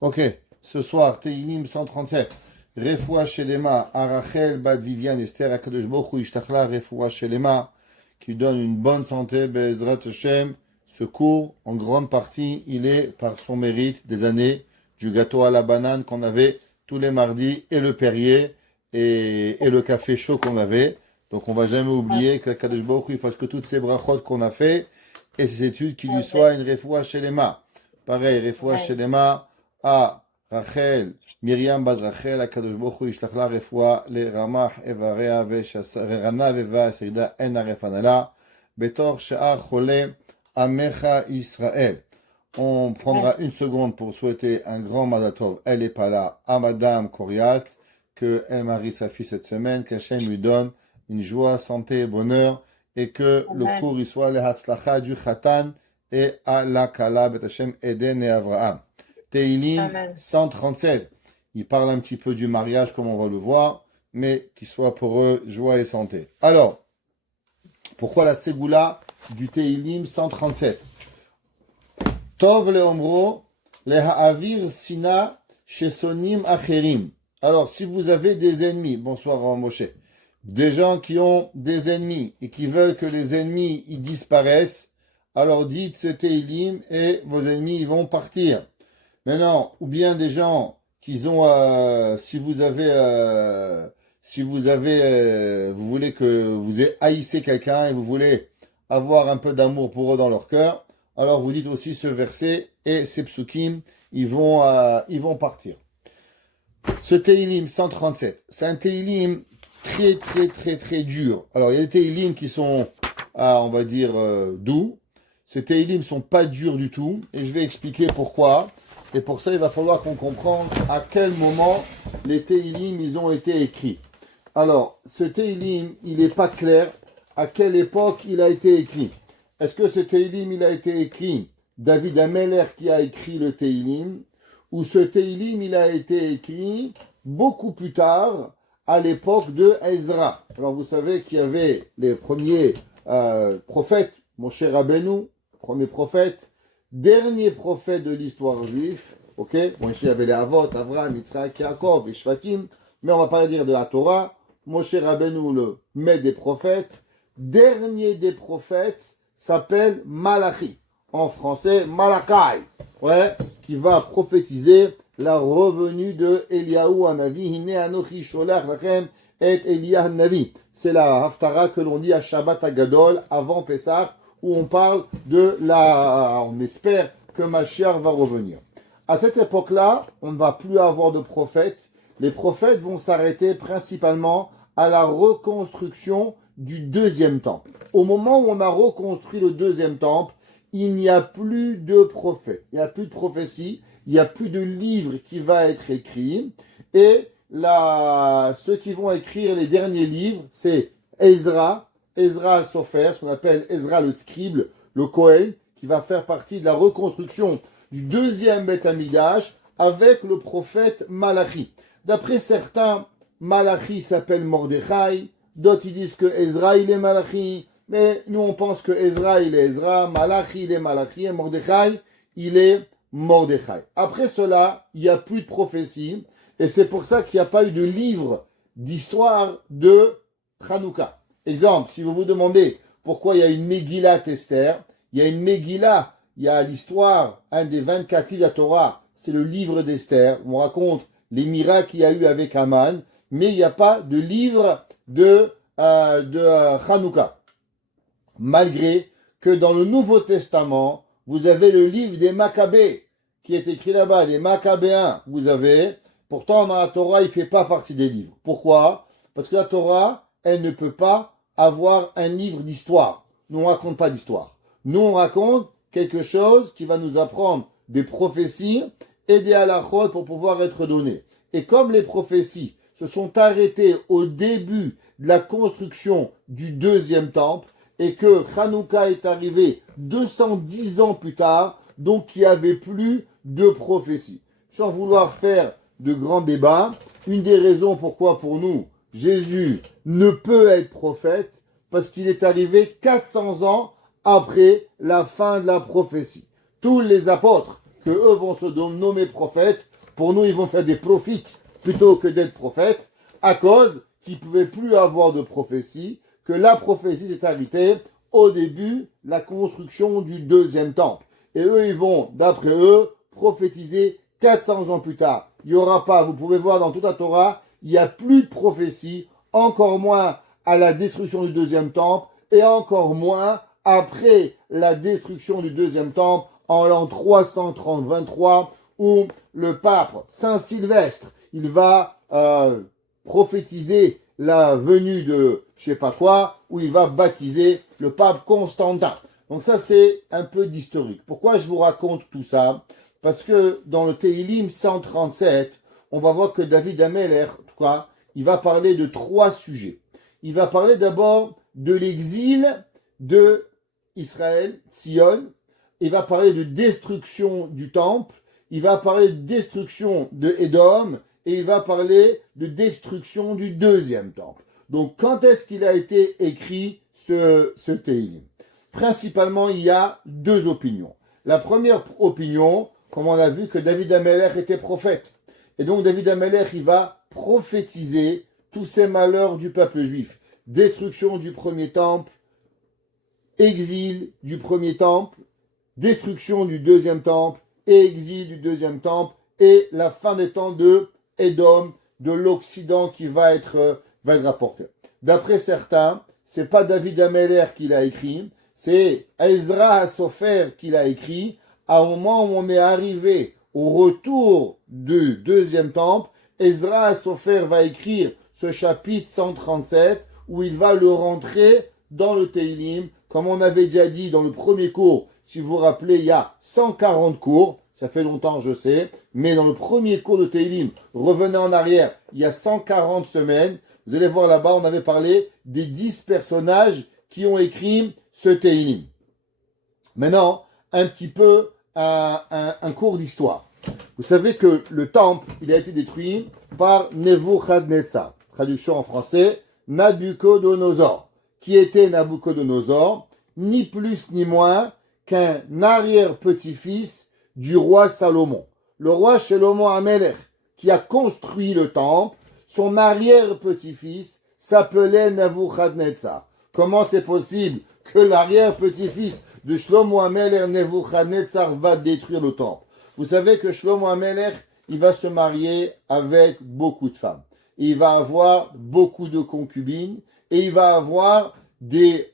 Ok, ce soir, Teilim 137. Refoua Shelema, Arachel, Bad Viviane, Esther, Akadosh Baruch Hu, Ishtachla, Refoua Shelema, qui donne une bonne santé, Bezrat Hashem. Ce cours, en grande partie, il est par son mérite des années du gâteau à la banane qu'on avait tous les mardis et le Perrier et le café chaud qu'on avait. Donc on va jamais oublier que Akadosh Baruch Hu il fasse que toutes ces brachot qu'on a fait et ces études qui lui soient une Refoua Shelema. Pareil, Refoua Shelema à Rachel, Myriam Bad Rachel, Akadosh Baruch Hu yishlach la refoua le Ramah Evarea Rana Veva Serida En Arefanala Betor She'ar Chole Amecha Israël. On prendra une seconde pour souhaiter un grand Mazal Tov. Elle n'est pas là. À Madame Koriat, que elle marie sa fille cette semaine, qu'Hachem lui donne une joie, santé et bonheur, et que le cours y soit le Hatzlacha du Khatan et à la Kala Bet Hashem Eden et Avraham. Teilim 137. Il parle un petit peu du mariage, comme on va le voir, mais qu'il soit pour eux joie et santé. Alors, pourquoi la ségoula du Teilim 137? Tov le omro, le ha'avir sina shesonim acherim. Alors, si vous avez des ennemis, bonsoir Moshe, des gens qui ont des ennemis et qui veulent que les ennemis ils disparaissent, alors dites ce Teilim et vos ennemis ils vont partir. Maintenant, ou bien des gens qui ont, vous voulez que vous haïssez quelqu'un et vous voulez avoir un peu d'amour pour eux dans leur cœur, alors vous dites aussi ce verset et ces psukim, ils vont partir. Ce Teilim 137, c'est un Teilim très très très très dur. Alors il y a des Teilim qui sont, on va dire, doux. Ces Teilim sont pas durs du tout et je vais expliquer pourquoi. Et pour ça, il va falloir qu'on comprenne à quel moment les Teilim, ils ont été écrits. Alors, ce Teilim, il n'est pas clair à quelle époque il a été écrit. Est-ce que ce Teilim, il a été écrit David Ameller qui a écrit le Teilim, ou ce Teilim, il a été écrit beaucoup plus tard, à l'époque de Ezra. Alors, vous savez qu'il y avait les premiers prophètes, Moshe Rabbeinu, premier prophète, dernier prophète de l'histoire juive, ok? Bon, ici il y avait les Avot, Avraham, Yitzhak, Yaakov et Shvatim, mais on va pas dire de la Torah. Moshe Rabbeinu, le maître des prophètes, dernier des prophètes, s'appelle Malachi. En français, Malakai, ouais, qui va prophétiser la revenue de Eliyahu Hanavi, Hine Anochi Sholach Lachem et Eliyahu Hanavi. C'est la Haftara que l'on dit à Shabbat Agadol, avant Pessah, où on parle on espère que Mashiach va revenir. À cette époque-là, on ne va plus avoir de prophètes. Les prophètes vont s'arrêter principalement à la reconstruction du deuxième temple. Au moment où on a reconstruit le deuxième temple, il n'y a plus de prophètes, il n'y a plus de prophétie, il n'y a plus de livre qui va être écrit. Et ceux qui vont écrire les derniers livres, c'est Ezra Sofer, ce qu'on appelle Ezra le scribe, le Kohen, qui va faire partie de la reconstruction du deuxième Beth Amikdash avec le prophète Malachi. D'après certains, Malachi s'appelle Mordechai, d'autres ils disent que Ezra il est Malachi, mais nous on pense que Ezra il est Ezra, Malachi il est Malachi, et Mordechai il est Mordechai. Après cela, il n'y a plus de prophétie, et c'est pour ça qu'il n'y a pas eu de livre d'histoire de Hanouka. Exemple, si vous vous demandez pourquoi il y a une Megillah Esther, il y a une Megillah, il y a l'histoire, un des 24 livres de la Torah, c'est le livre d'Esther, où on raconte les miracles qu'il y a eu avec Haman, mais il n'y a pas de livre de Hanouka. Malgré que dans le Nouveau Testament, vous avez le livre des Maccabées, qui est écrit là-bas, les Maccabéens, vous avez, pourtant dans la Torah, il ne fait pas partie des livres. Pourquoi? Parce que la Torah, elle ne peut pas avoir un livre d'histoire. Nous, on ne raconte pas d'histoire. Nous, on raconte quelque chose qui va nous apprendre des prophéties et des halachot pour pouvoir être données. Et comme les prophéties se sont arrêtées au début de la construction du deuxième temple et que Hanouka est arrivé 210 ans plus tard, donc il n'y avait plus de prophéties. Sans vouloir faire de grands débats, une des raisons pourquoi pour nous, Jésus ne peut être prophète parce qu'il est arrivé 400 ans après la fin de la prophétie. Tous les apôtres, que eux vont se nommer prophètes, Pour nous, ils vont faire des prophètes plutôt que d'être prophètes, à cause qu'ils ne pouvaient plus avoir de prophétie, que la prophétie s'est arrêtée au début de la construction du deuxième temple. Et eux, ils vont, d'après eux, prophétiser 400 ans plus tard. Il n'y aura pas, vous pouvez voir dans toute la Torah, il n'y a plus de prophétie, encore moins à la destruction du deuxième temple, et encore moins après la destruction du deuxième temple en l'an 330-23, où le pape Saint Sylvestre, il va prophétiser la venue de je sais pas quoi, où il va baptiser le pape Constantin. Donc ça, c'est un peu d'historique. Pourquoi je vous raconte tout ça? Parce que dans le Tehillim 137, on va voir que David Ameler, en tout cas, il va parler de 3 sujets. Il va parler d'abord de l'exil de Israël, Sion. Il va parler de destruction du temple. Il va parler de destruction de Édom. Et il va parler de destruction du deuxième temple. Donc, quand est-ce qu'il a été écrit ce Tehillim? Principalement, il y a 2 opinions. La première opinion, comme on a vu que David Ameler était prophète. Et donc, David Ameler, il va prophétiser tous ces malheurs du peuple juif. Destruction du premier temple, exil du premier temple, destruction du deuxième temple, et exil du deuxième temple, et la fin des temps de Édom, de l'Occident qui va être rapporté. D'après certains, c'est pas David Ameler qui l'a écrit, c'est Ezra HaSofer qui l'a écrit. À un moment où on est arrivé au retour du deuxième temple, Ezra HaSofer va écrire ce chapitre 137 où il va le rentrer dans le Tehillim. Comme on avait déjà dit dans le premier cours, si vous vous rappelez, il y a 140 cours. Ça fait longtemps, je sais, mais dans le premier cours de Tehillim, revenez en arrière, il y a 140 semaines, vous allez voir là-bas, on avait parlé des 10 personnages qui ont écrit ce Tehillim. Maintenant, un petit peu un cours d'histoire. Vous savez que le temple, il a été détruit par Nebuchadnezzar. Traduction en français, Nabucodonosor. Qui était Nabucodonosor? Ni plus ni moins qu'un arrière-petit-fils du roi Salomon. Le roi Shlomo Amelech, qui a construit le temple, son arrière-petit-fils s'appelait Nebuchadnezzar. Comment c'est possible que l'arrière-petit-fils de Shlomo Amelech, Nebuchadnezzar, va détruire le temple? Vous savez que Shlomo Amelech, il va se marier avec beaucoup de femmes. Il va avoir beaucoup de concubines et il va avoir des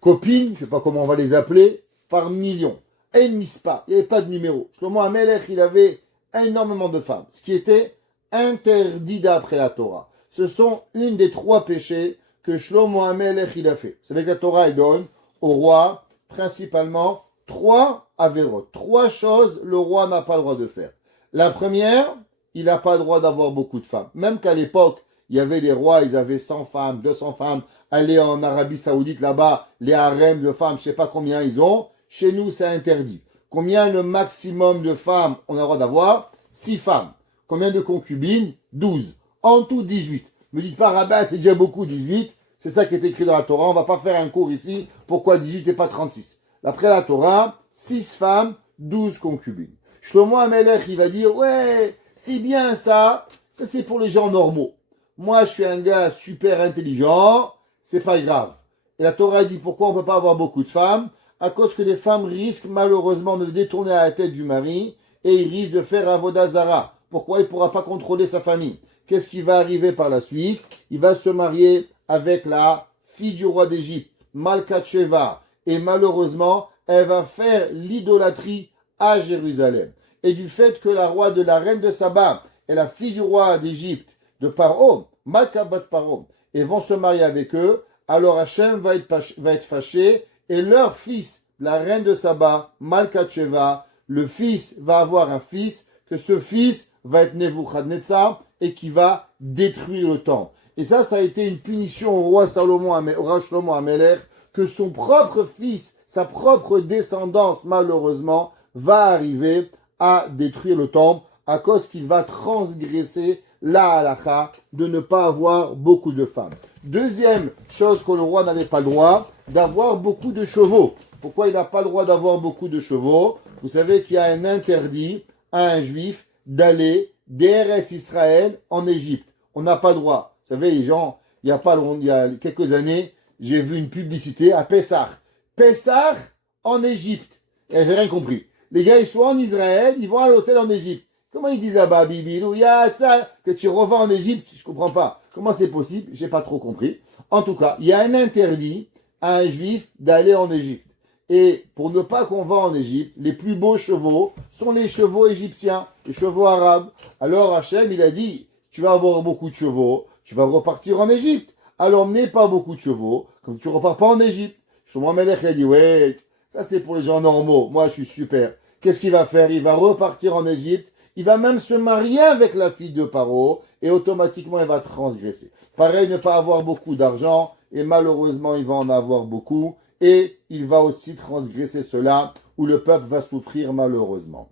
copines, je ne sais pas comment on va les appeler, par millions. Et il n'y avait pas de numéro. Shlomo Amelech, il avait énormément de femmes, ce qui était interdit d'après la Torah. Ce sont une des 3 péchés que Shlomo Amelech il a fait. Vous savez que la Torah elle donne au roi principalement 3 avérotes. 3 choses le roi n'a pas le droit de faire. La première, il n'a pas le droit d'avoir beaucoup de femmes. Même qu'à l'époque, il y avait les rois, ils avaient 100 femmes, 200 femmes. Allez en Arabie Saoudite là-bas, les harems de femmes, je ne sais pas combien ils ont. Chez nous, c'est interdit. Combien le maximum de femmes on a le droit d'avoir? 6 femmes. Combien de concubines? 12. En tout, 18. Me dites pas, rabbin, c'est déjà beaucoup, 18. C'est ça qui est écrit dans la Torah. On va pas faire un cours ici. Pourquoi 18 et pas 36? D'après la Torah, 6 femmes, 12 concubines. Shlomo Amelech, il va dire, ouais, c'est bien ça. Ça, c'est pour les gens normaux. Moi, je suis un gars super intelligent. C'est pas grave. Et la Torah dit, pourquoi on peut pas avoir beaucoup de femmes? À cause que les femmes risquent malheureusement de détourner à la tête du mari et il risque de faire avodah zara. Pourquoi il ne pourra pas contrôler sa famille? Qu'est-ce qui va arriver par la suite? Il va se marier avec la fille du roi d'Égypte, Malkat Sheva, et malheureusement, elle va faire l'idolâtrie à Jérusalem. Et du fait que la reine de Saba est la fille du roi d'Égypte, de Paro, Malkat bat Paro, et vont se marier avec eux, alors Hachem va être fâché. Et leur fils, la reine de Saba, Malkat Sheva, le fils va avoir un fils, que ce fils va être Nebuchadnezzar et qui va détruire le temple. Et ça a été une punition au roi Shlomo Amelech, que son propre fils, sa propre descendance, malheureusement, va arriver à détruire le temple à cause qu'il va transgresser la halakha de ne pas avoir beaucoup de femmes. Deuxième chose que le roi n'avait pas le droit, d'avoir beaucoup de chevaux. Pourquoi il n'a pas le droit d'avoir beaucoup de chevaux? Vous savez qu'il y a un interdit à un juif d'aller d'Eretz Israël en Égypte. On n'a pas le droit. Vous savez, les gens, il y a quelques années, j'ai vu une publicité à Pessah. Pessah en Égypte. Et j'ai rien compris. Les gars, ils sont en Israël, ils vont à l'hôtel en Égypte. Comment ils disent là-bas, Bibilou, que tu revends en Égypte? Je comprends pas. Comment c'est possible? J'ai pas trop compris. En tout cas, il y a un interdit à un juif d'aller en Égypte. Et pour ne pas qu'on va en Égypte, les plus beaux chevaux sont les chevaux égyptiens, les chevaux arabes. Alors Hachem, il a dit, tu vas avoir beaucoup de chevaux, tu vas repartir en Égypte. Alors n'aie pas beaucoup de chevaux, comme tu repars pas en Égypte. Shlomo Melech a dit, ouais, ça c'est pour les gens normaux, moi je suis super. Qu'est-ce qu'il va faire? Il va repartir en Égypte. Il va même se marier avec la fille de Paro et automatiquement il va transgresser. Pareil, ne pas avoir beaucoup d'argent et malheureusement il va en avoir beaucoup et il va aussi transgresser cela où le peuple va souffrir malheureusement.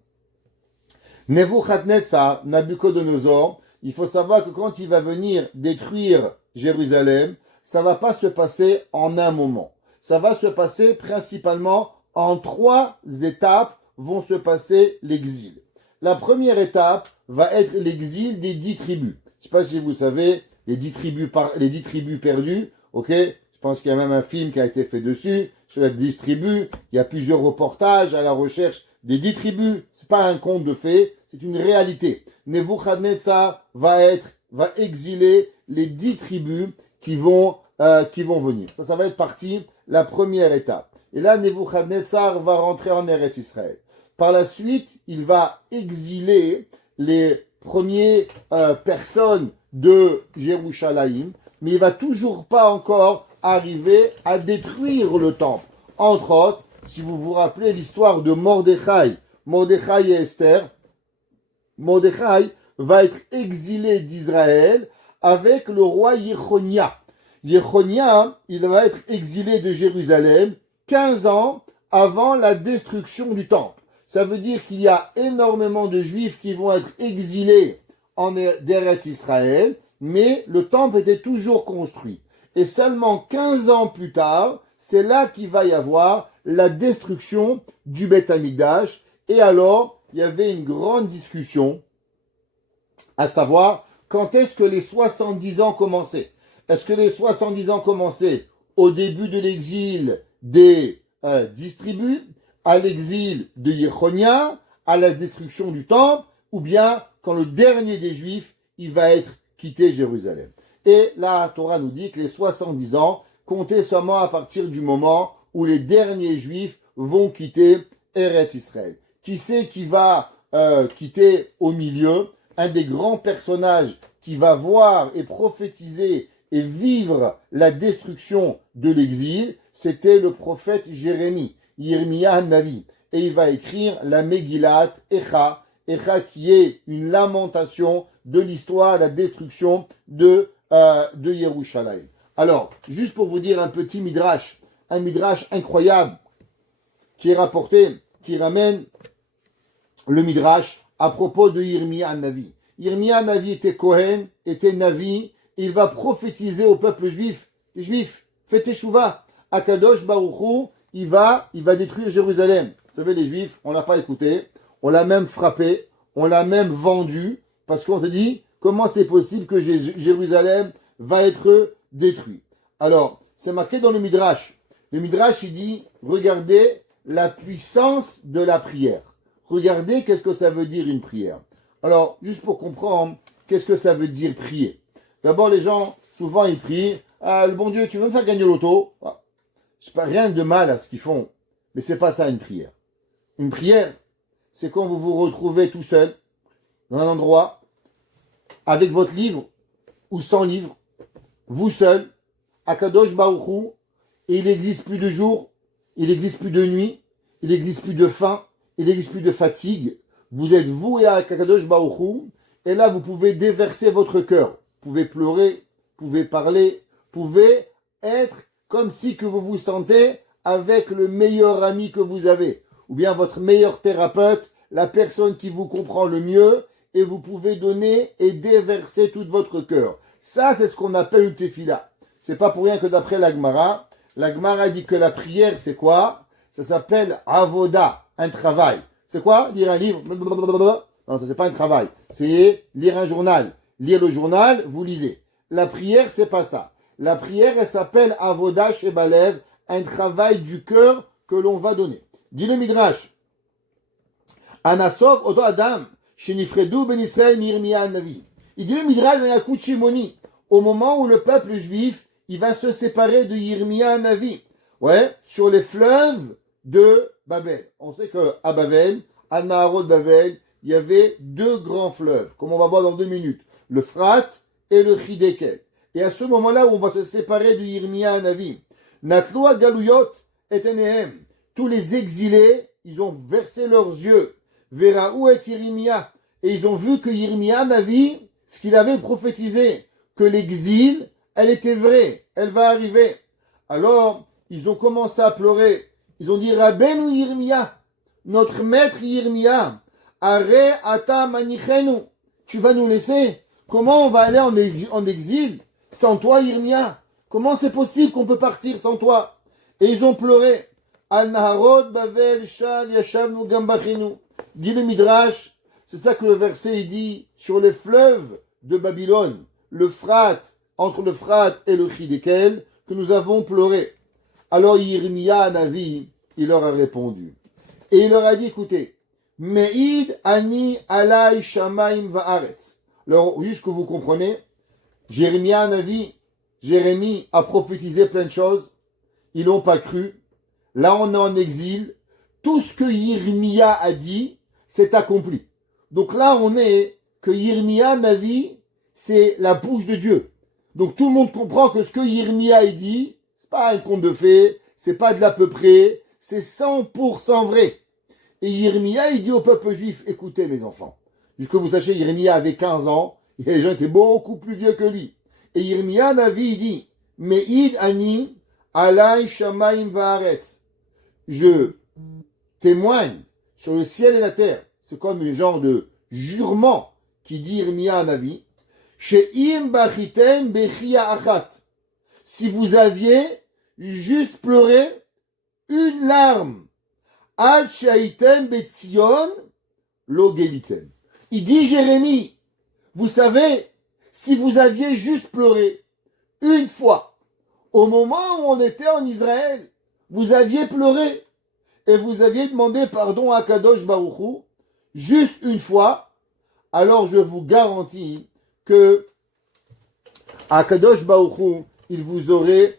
Nebuchadnezzar, Nabucodonosor, il faut savoir que quand il va venir détruire Jérusalem, ça va pas se passer en un moment. Ça va se passer principalement en 3 étapes vont se passer l'exil. La première étape va être l'exil des 10 tribus. Je ne sais pas si vous savez, les 10 tribus perdues, ok? Je pense qu'il y a même un film qui a été fait dessus, sur les 10 tribus. Il y a plusieurs reportages à la recherche des 10 tribus. C'est pas un conte de fées, c'est une réalité. Nebuchadnezzar va exiler les 10 tribus qui vont venir. Ça va être la première étape. Et là, Nebuchadnezzar va rentrer en Eretz Israël. Par la suite, il va exiler les premières personnes de Jérusalem, mais il va toujours pas encore arriver à détruire le temple. Entre autres, si vous vous rappelez l'histoire de Mordechai et Esther, Mordechai va être exilé d'Israël avec le roi Yechonia. Yechonia, il va être exilé de Jérusalem 15 ans avant la destruction du temple. Ça veut dire qu'il y a énormément de juifs qui vont être exilés d'Eretz Israël, mais le temple était toujours construit. Et seulement 15 ans plus tard, c'est là qu'il va y avoir la destruction du Beth Amikdash. Et alors, il y avait une grande discussion, à savoir, quand est-ce que les 70 ans commençaient? Est-ce que les 70 ans commençaient au début de l'exil des 10 tribus, à l'exil de Yechonia, à la destruction du temple, ou bien quand le dernier des Juifs, il va être quitté Jérusalem. Et la Torah nous dit que les 70 ans comptaient seulement à partir du moment où les derniers Juifs vont quitter Eretz Israël. Qui c'est qui va quitter au milieu? Un des grands personnages qui va voir et prophétiser et vivre la destruction de l'exil, c'était le prophète Jérémie. Yirmiya Navi, et il va écrire la Megillat Echa qui est une lamentation de l'histoire, la destruction de Yerushalayim. Alors, juste pour vous dire un petit midrash, un midrash incroyable qui est rapporté, qui ramène le midrash à propos de Yirmiya Navi. Yirmiya Navi était Kohen, était Navi, il va prophétiser au peuple juif. Les juifs, faites Teshuvah. Akadosh Baruch Hu, il va détruire Jérusalem. Vous savez, les Juifs, on l'a pas écouté, on l'a même frappé, on l'a même vendu, parce qu'on s'est dit, comment c'est possible que Jérusalem va être détruit? Alors, c'est marqué dans le Midrash. Le Midrash, il dit, regardez la puissance de la prière. Regardez qu'est-ce que ça veut dire une prière. Alors, juste pour comprendre, qu'est-ce que ça veut dire prier? D'abord, les gens, souvent, ils prient, ah, le bon Dieu, tu veux me faire gagner l'auto? C'est pas rien de mal à ce qu'ils font, mais c'est pas ça une prière. Une prière, c'est quand vous vous retrouvez tout seul, dans un endroit, avec votre livre, ou sans livre, vous seul, à Kadosh Baruch Hu, et il n'existe plus de jour, il n'existe plus de nuit, il n'existe plus de faim, il n'existe plus de fatigue. Vous êtes vous et à Kadosh Baruch Hu, et là vous pouvez déverser votre cœur. Vous pouvez pleurer, vous pouvez parler, vous pouvez être comme si que vous vous sentez avec le meilleur ami que vous avez, ou bien votre meilleur thérapeute, la personne qui vous comprend le mieux, et vous pouvez donner et déverser tout votre cœur. Ça, c'est ce qu'on appelle une tefila. C'est pas pour rien que d'après la Gemara dit que la prière, c'est quoi? Ça s'appelle avoda, un travail. C'est quoi? Lire un livre, Non, ça c'est pas un travail. C'est lire un journal. Lire le journal, vous lisez. La prière, c'est pas ça. La prière, elle s'appelle Avoda Shebalev, un travail du cœur que l'on va donner. Dit le Midrash. Anasov, Oto Adam, Shenifredu Ben Israël Mirmia Navi. Il dit le Midrash dans Yakut Shimoni, au moment où le peuple juif, il va se séparer de Yirmia Navi. Ouais, sur les fleuves de Babel. On sait qu'à Babel, à Naharot Babel, il y avait deux grands fleuves, comme on va voir dans 2 minutes. Le Frat et le Chidekel. Et à ce moment-là où on va se séparer de Yirmia Navi, Natloa Galuyot et Enehem, tous les exilés, ils ont versé leurs yeux, Veraou et Yirmia, et ils ont vu que Yirmia Navi, ce qu'il avait prophétisé, que l'exil, elle était vraie, elle va arriver. Alors, ils ont commencé à pleurer. Ils ont dit, Rabbeinu Yirmia, notre maître Yirmia, Are ata manichenu, tu vas nous laisser. Comment on va aller en exil sans toi, Yirmia? Comment c'est possible qu'on peut partir sans toi? Et ils ont pleuré. Al Naharot Bavel Shal Yashavnu Gambachinu. Dit le Midrash, c'est ça que le verset il dit, sur les fleuves de Babylone, le Frat, entre le Frat et le Chidekel, que nous avons pleuré. Alors Yirmia Navi, il leur a répondu. Et il leur a dit, écoutez, Me'id ani alai shamaim va'aretz. Alors, juste que vous comprenez, Jérémie a prophétisé plein de choses. Ils l'ont pas cru. Là, on est en exil. Tout ce que Yirmia a dit, c'est accompli. Donc là, on est que Yirmia Navi, c'est la bouche de Dieu. Donc tout le monde comprend que ce que Yirmia a dit, c'est pas un conte de fées, c'est pas de l'à peu près, c'est 100% vrai. Et Yirmia, il dit au peuple juif, écoutez mes enfants, jusque vous sachiez, Yirmia avait 15 ans, et les gens étaient beaucoup plus vieux que lui. Et Yirmia Navi, il dit, Me'id ani alai shamaim va'aretz. Je témoigne sur le ciel et la terre. C'est comme un genre de jurement qui dit Yirmia Navi. She'im bachitem bechia achat. Si vous aviez juste pleuré une larme, ad shaitem betzion lo gelitem. Il dit Jérémie, vous savez, si vous aviez juste pleuré une fois, au moment où on était en Israël, vous aviez pleuré et vous aviez demandé pardon à Kadosh Baruch Hu, juste une fois, alors je vous garantis que à Kadosh Baruch Hu, il vous aurait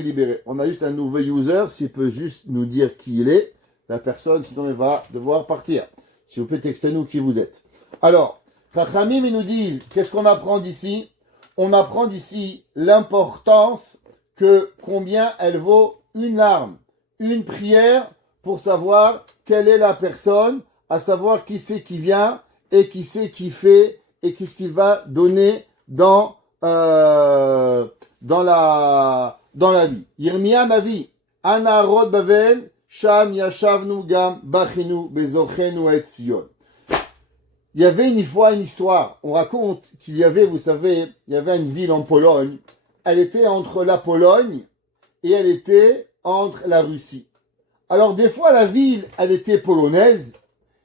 libéré. On a juste un nouveau user, s'il peut juste nous dire qui il est, la personne, sinon elle va devoir partir. S'il vous plaît, textez-nous qui vous êtes. Alors, Chachamim, ils nous disent, qu'est-ce qu'on apprend d'ici? On apprend d'ici l'importance que combien elle vaut une larme, une prière pour savoir quelle est la personne, à savoir qui c'est qui vient et qui c'est qui fait et qu'est-ce qu'il va donner dans la vie. Yirmia Navi, Ana Rod Bavel, Sham Yashavnu Gam Bachinu Bezochenu et Sion. Il y avait une fois une histoire. On raconte qu'il y avait, vous savez, il y avait une ville en Pologne. Elle était entre la Pologne et elle était entre la Russie. Alors des fois la ville, elle était polonaise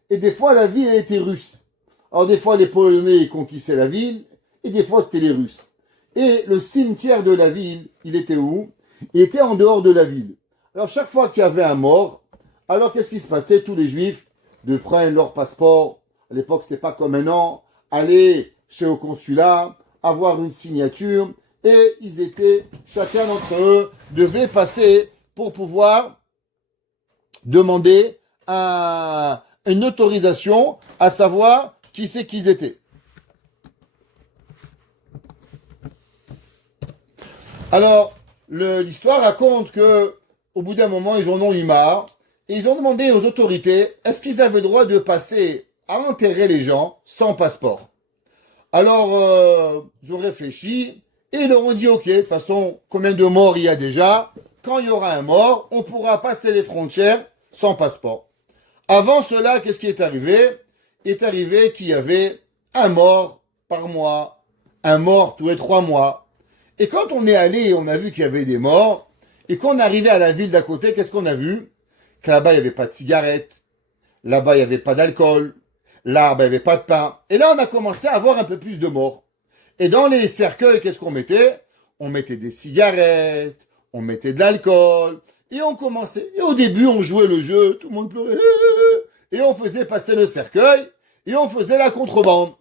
et des fois la ville, elle était russe. Alors des fois les Polonais conquistaient la ville et des fois c'était les Russes. Et le cimetière de la ville, il était où? Il était en dehors de la ville. Alors chaque fois qu'il y avait un mort, alors qu'est-ce qui se passait? Tous les Juifs de prendre leur passeport. À l'époque, c'était pas comme maintenant. Aller chez le consulat, avoir une signature, et ils étaient, chacun d'entre eux devait passer pour pouvoir demander une autorisation à savoir qui c'est qu'ils étaient. Alors, l'histoire raconte que au bout d'un moment, ils en ont eu marre et ils ont demandé aux autorités est-ce qu'ils avaient le droit de passer à enterrer les gens sans passeport. Alors, ils ont réfléchi et ils leur ont dit, ok, de toute façon, combien de morts il y a déjà? Quand il y aura un mort, on pourra passer les frontières sans passeport. Avant cela, qu'est-ce qui est arrivé? Il est arrivé qu'il y avait un mort par mois, un mort tous les 3 mois. Et quand on est allé, on a vu qu'il y avait des morts. Et quand on est arrivé à la ville d'à côté, qu'est-ce qu'on a vu? Que là-bas, il n'y avait pas de cigarettes. là-bas il n'y avait pas d'alcool, là-bas il n'y avait pas de pain. Et là on a commencé à avoir un peu plus de morts. Et dans les cercueils, qu'est-ce qu'on mettait? On mettait des cigarettes, on mettait de l'alcool, et on commençait. Et au début on jouait le jeu, tout le monde pleurait, et on faisait passer le cercueil, et on faisait la contrebande.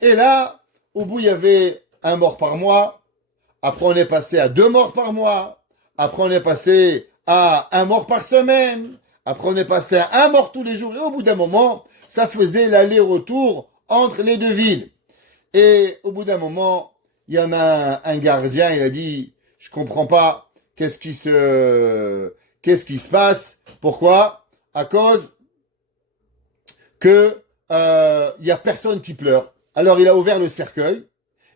Et là, au bout il y avait un mort par mois, après on est passé à 2 morts par mois, après on est passé à 1 mort par semaine, après on est passé à 1 mort tous les jours, et au bout d'un moment, ça faisait l'aller-retour entre les deux villes. Et au bout d'un moment, il y en a un gardien, il a dit, je comprends pas, qu'est-ce qui se passe? Pourquoi? À cause que il y a personne qui pleure. Alors il a ouvert le cercueil,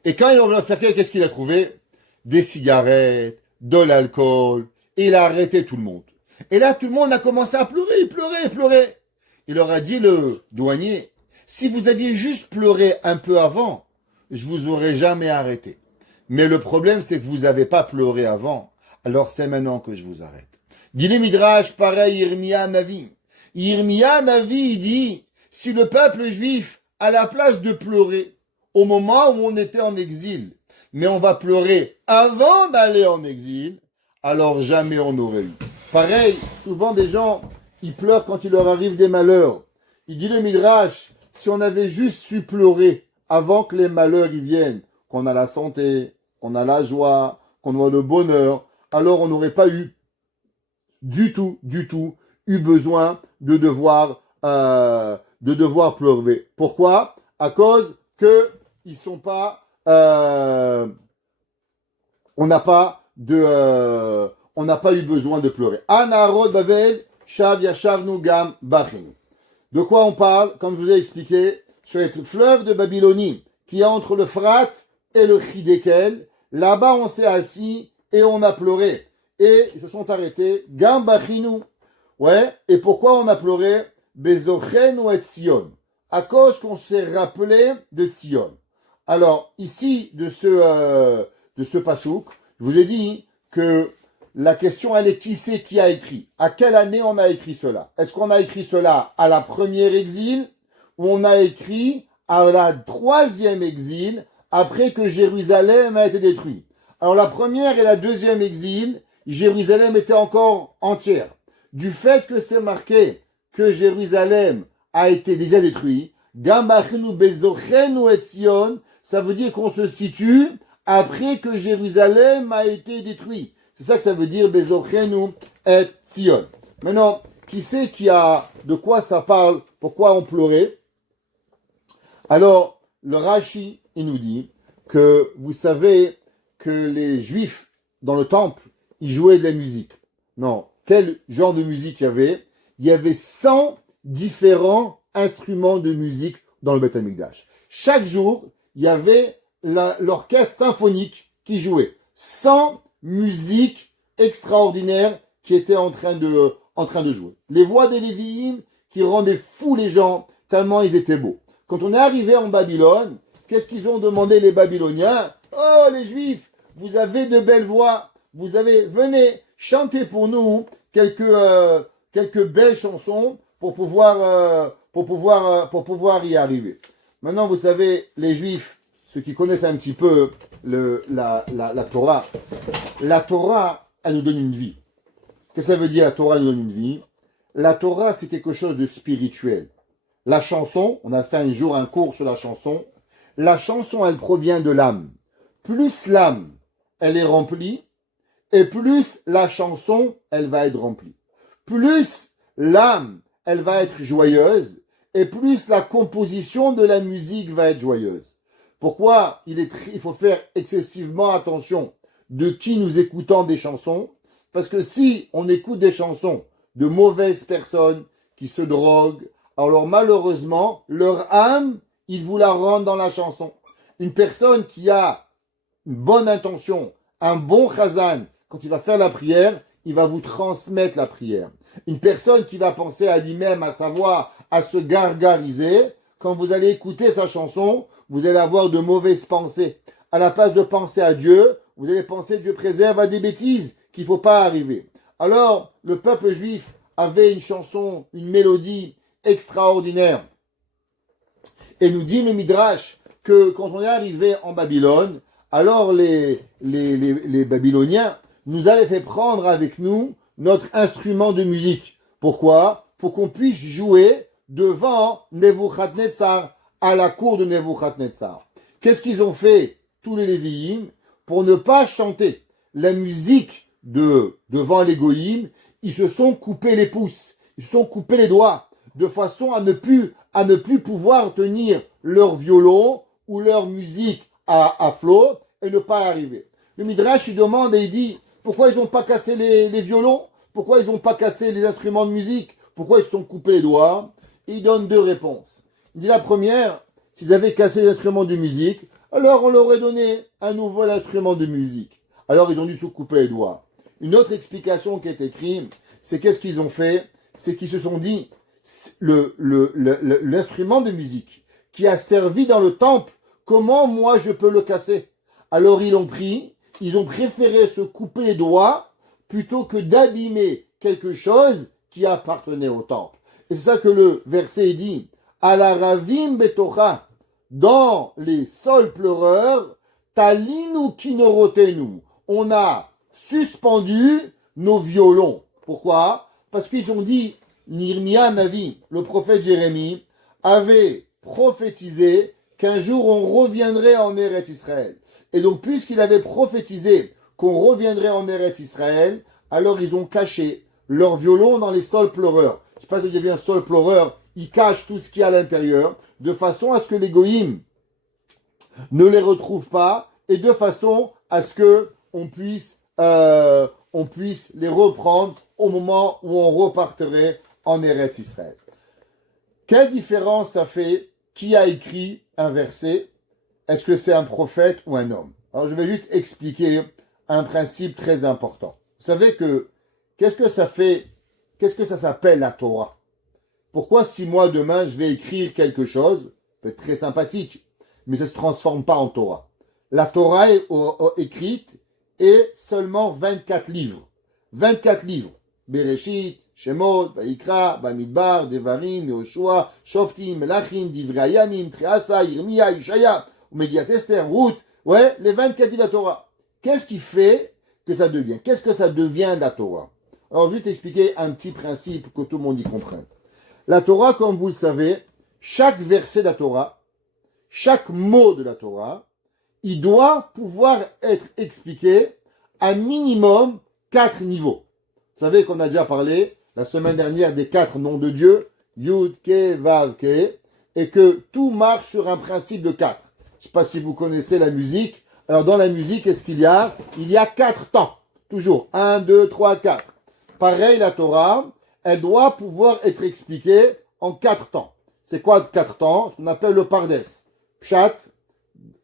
et quand il a ouvert le cercueil, qu'est-ce qu'il a trouvé? Des cigarettes, de l'alcool, et il a arrêté tout le monde. Et là, tout le monde a commencé à pleurer, pleurer, pleurer. Il leur a dit, le douanier, si vous aviez juste pleuré un peu avant, je vous aurais jamais arrêté. Mais le problème, c'est que vous n'avez pas pleuré avant. Alors c'est maintenant que je vous arrête. Dit les Midrash, pareil, Yirmia Navi. Yirmia Navi, il dit, si le peuple juif, à la place de pleurer au moment où on était en exil, mais on va pleurer avant d'aller en exil, alors jamais on n'aurait eu. Pareil, souvent des gens, ils pleurent quand il leur arrive des malheurs. Il dit le Midrash, si on avait juste su pleurer avant que les malheurs y viennent, qu'on a la santé, qu'on a la joie, qu'on a le bonheur, alors on n'aurait pas eu du tout, eu besoin de devoir pleurer. Pourquoi? À cause que ils sont pas, on n'a pas eu besoin de pleurer. Anarod Bavel, Shav Yashavnu Gam Bachin. De quoi on parle? Comme je vous ai expliqué, sur le fleuve de Babylonie, qui est entre le Frat et le Chidekel, là-bas on s'est assis et on a pleuré. Et ils se sont arrêtés. Gam Bachinu. Ouais. Et pourquoi on a pleuré? Bezochenu et Tzion. À cause qu'on s'est rappelé de Tzion. Alors, ici, de ce pasouk, je vous ai dit que la question, elle est qui c'est qui a écrit? À quelle année on a écrit cela? Est-ce qu'on a écrit cela à la première exil ou on a écrit à la 3e exil après que Jérusalem a été détruit? Alors, la première et la 2e exil, Jérusalem était encore entière. Du fait que c'est marqué que Jérusalem a été déjà détruit, Gambachenu bezochenu et Tzion, ça veut dire qu'on se situe après que Jérusalem a été détruit. C'est ça que ça veut dire bezochenu et Tzion. Maintenant, qui sait de quoi ça parle, pourquoi on pleurait? Alors, le Rashi, il nous dit que vous savez que les Juifs dans le temple, ils jouaient de la musique. Non, quel genre de musique il y avait? Il y avait 100 différents instruments de musique dans le Beth Amikdash. Chaque jour, il y avait l'orchestre symphonique qui jouait. 100 musiques extraordinaires qui étaient en train de jouer. Les voix des Lévi'im qui rendaient fous les gens tellement ils étaient beaux. Quand on est arrivé en Babylone, qu'est-ce qu'ils ont demandé les Babyloniens? Oh, les Juifs, vous avez de belles voix. Venez, chantez pour nous quelques belles chansons pour pouvoir y arriver. Maintenant, vous savez, les Juifs, ceux qui connaissent un petit peu la Torah, la Torah, elle nous donne une vie. Qu'est-ce que ça veut dire, la Torah nous donne une vie? La Torah, c'est quelque chose de spirituel. La chanson, on a fait un jour un cours sur la chanson. La chanson, elle provient de l'âme. Plus l'âme, elle est remplie, et plus la chanson, elle va être remplie. Plus l'âme, elle va être joyeuse, et plus la composition de la musique va être joyeuse. Pourquoi il faut faire excessivement attention de qui nous écoutons des chansons? Parce que si on écoute des chansons de mauvaises personnes qui se droguent, alors malheureusement, leur âme, ils vous la rendent dans la chanson. Une personne qui a une bonne intention, un bon chazan, quand il va faire la prière, il va vous transmettre la prière. Une personne qui va penser à lui-même, à savoir, à se gargariser, quand vous allez écouter sa chanson, vous allez avoir de mauvaises pensées. À la place de penser à Dieu, vous allez penser Dieu préserve à des bêtises qu'il ne faut pas arriver. Alors, le peuple juif avait une chanson, une mélodie extraordinaire. Et nous dit le Midrash que quand on est arrivé en Babylone, alors les Babyloniens nous avaient fait prendre avec nous notre instrument de musique. Pourquoi? Pour qu'on puisse jouer devant Nebuchadnezzar, à la cour de Nebuchadnezzar. Qu'est-ce qu'ils ont fait, tous les Lévi'im, pour ne pas chanter la musique devant les Goïm? Ils se sont coupés les pouces, ils se sont coupés les doigts, de façon à ne plus pouvoir tenir leur violon ou leur musique à flot et ne pas arriver. Le Midrash, il demande et il dit, pourquoi ils n'ont pas cassé les violons? Pourquoi ils n'ont pas cassé les instruments de musique? Pourquoi ils se sont coupés les doigts? Et il donne deux réponses. Il dit la première, s'ils avaient cassé les instruments de musique, alors on leur aurait donné un nouvel instrument de musique. Alors ils ont dû se couper les doigts. Une autre explication qui est écrite, c'est qu'est-ce qu'ils ont fait? C'est qu'ils se sont dit, l'instrument de musique qui a servi dans le temple, comment moi je peux le casser? Alors ils ont préféré se couper les doigts plutôt que d'abîmer quelque chose qui appartenait au temple. Et c'est ça que le verset dit, à la ravim betocha, dans les sols pleureurs, talinu kinorotenu, on a suspendu nos violons. Pourquoi? Parce qu'ils ont dit, Nirmia Navi, le prophète Jérémie, avait prophétisé qu'un jour on reviendrait en Eretz Israël. Et donc, puisqu'il avait prophétisé qu'on reviendrait en Eretz Israël, alors ils ont caché leur violon dans les sols pleureurs. Je ne sais pas si vous avez un sol pleureur, ils cachent tout ce qu'il y a à l'intérieur, de façon à ce que les goïms ne les retrouvent pas, et de façon à ce que on puisse les reprendre au moment où on repartirait en Eretz Israël. Quelle différence ça fait qui a écrit un verset? Est-ce que c'est un prophète ou un homme? Alors je vais juste expliquer un principe très important. Vous savez que qu'est-ce que ça s'appelle la Torah? Pourquoi si moi demain je vais écrire quelque chose, peut être très sympathique, mais ça ne se transforme pas en Torah? La Torah est écrite et seulement 24 livres. 24 livres. Bereshit, Shemot, Vaikra, Bamidbar, Devarim, Yehoshua, Shoftim, Melachim, Divrei Hayamim, Tréasa, Yirmia, Ishaya, Megillat Esther, Ruth. Ouais, les 24 livres de la Torah. Qu'est-ce qui fait que ça devient? Qu'est-ce que ça devient la Torah? Alors, juste expliquer un petit principe que tout le monde y comprenne. La Torah, comme vous le savez, chaque verset de la Torah, chaque mot de la Torah, il doit pouvoir être expliqué à minimum 4 niveaux. Vous savez qu'on a déjà parlé la semaine dernière des 4 noms de Dieu, Yud, Ke, Vav, Ke, et que tout marche sur un principe de 4. Je ne sais pas si vous connaissez la musique. Alors dans la musique, qu'est-ce qu'il y a? Il y a 4 temps. Toujours 1, 2, 3, 4. Pareil, la Torah, elle doit pouvoir être expliquée en 4 temps. C'est quoi 4 temps? Ce qu'on appelle le Pardes. Pshat,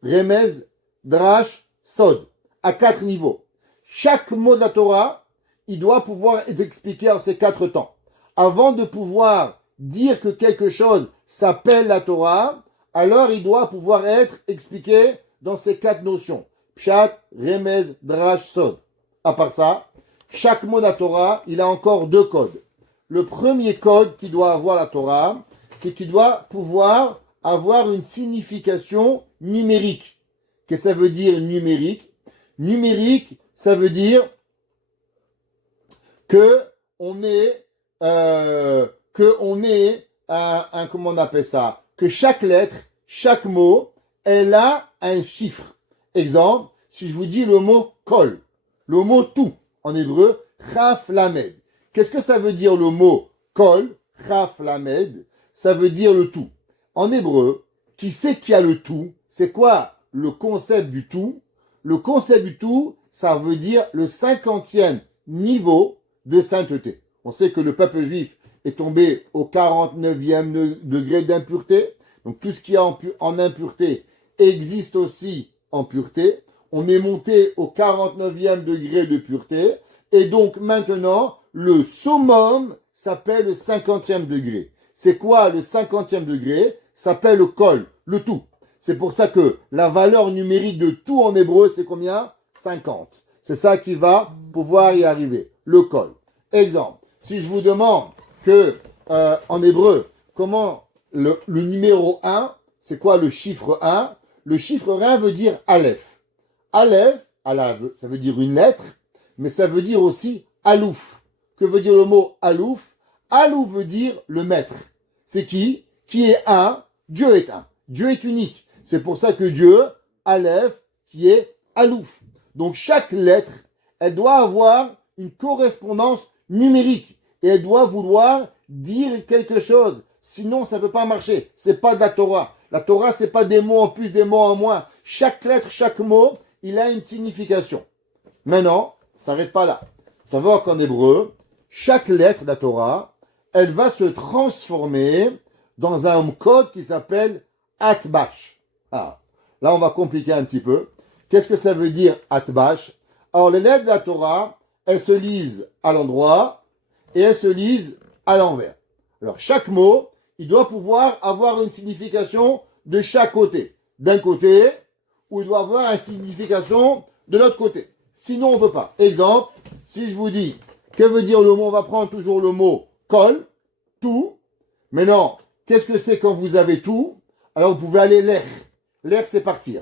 Remez, Drash, Sod. À 4 niveaux. Chaque mot de la Torah, il doit pouvoir être expliqué en ces 4 temps. Avant de pouvoir dire que quelque chose s'appelle la Torah, alors il doit pouvoir être expliqué dans ces 4 notions. Pshat, Remez, Drash, Sod. À part ça, chaque mot de la Torah, il a encore 2 codes. Le premier code qu'il doit avoir la Torah, c'est qu'il doit pouvoir avoir une signification numérique. Qu'est-ce que ça veut dire numérique? Numérique, ça veut dire que on est comment on appelle ça? Que chaque lettre, chaque mot, elle a un chiffre. Exemple, si je vous dis le mot kol, le mot tout, en hébreu, chaf lamed. Qu'est-ce que ça veut dire le mot kol, chaf lamed? Ça veut dire le tout. En hébreu, qui sait qu'il y a le tout? C'est quoi le concept du tout? Le concept du tout, ça veut dire le 50e niveau de sainteté. On sait que le peuple juif est tombé au 49e degré d'impureté. Donc tout ce qui est en impureté existe aussi en pureté. On est monté au 49e degré de pureté. Et donc maintenant, le summum s'appelle le 50e degré. C'est quoi le 50e degré? Ça s'appelle le kol, le tout. C'est pour ça que la valeur numérique de tout en hébreu, c'est combien? 50. C'est ça qui va pouvoir y arriver. Le kol. Exemple, si je vous demande que, en hébreu, comment le numéro 1, c'est quoi le chiffre 1? Le chiffre 1 veut dire Aleph. Aleph, ça veut dire une lettre, mais ça veut dire aussi Alouf. Que veut dire le mot Alouf? Alouf veut dire le maître. C'est qui? Qui est un? Dieu est un. Dieu est unique. C'est pour ça que Dieu, Aleph, qui est Alouf. Donc chaque lettre, elle doit avoir une correspondance numérique. Et elle doit vouloir dire quelque chose. Sinon, ça ne peut pas marcher. C'est pas de la Torah. La Torah, c'est pas des mots en plus, des mots en moins. Chaque lettre, chaque mot, il a une signification. Maintenant, ça s'arrête pas là. Savoir qu'en hébreu, chaque lettre de la Torah, elle va se transformer dans un code qui s'appelle Atbash. Ah, là, on va compliquer un petit peu. Qu'est-ce que ça veut dire Atbash? Alors, les lettres de la Torah, elles se lisent à l'endroit et elles se lisent à l'envers. Alors, chaque mot, il doit pouvoir avoir une signification de chaque côté. D'un côté, ou il doit avoir une signification de l'autre côté. Sinon, on ne peut pas. Exemple, si je vous dis, que veut dire le mot? On va prendre toujours le mot kol, tout. Mais non, qu'est-ce que c'est quand vous avez tout? Alors, vous pouvez aller l'air. L'air, c'est partir.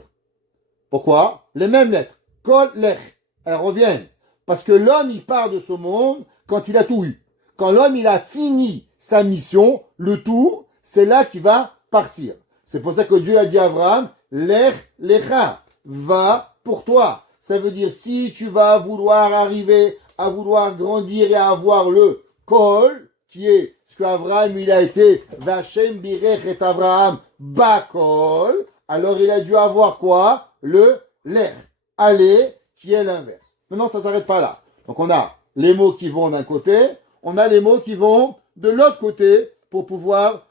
Pourquoi? Les mêmes lettres. Kol, l'air. Elles reviennent. Parce que l'homme, il part de ce monde quand il a tout eu. Quand l'homme, il a fini sa mission, le tout, c'est là qu'il va partir. C'est pour ça que Dieu a dit à Abraham, l'ech lecha, va pour toi. Ça veut dire, si tu vas vouloir arriver à vouloir grandir et à avoir le kol, qui est ce qu'Abraham, il a été, Vachem birech et Abraham, bakol, alors il a dû avoir quoi? Le l'ech, aller, qui est l'inverse. Maintenant, ça ne s'arrête pas là. Donc on a les mots qui vont d'un côté, on a les mots qui vont de l'autre côté pour pouvoir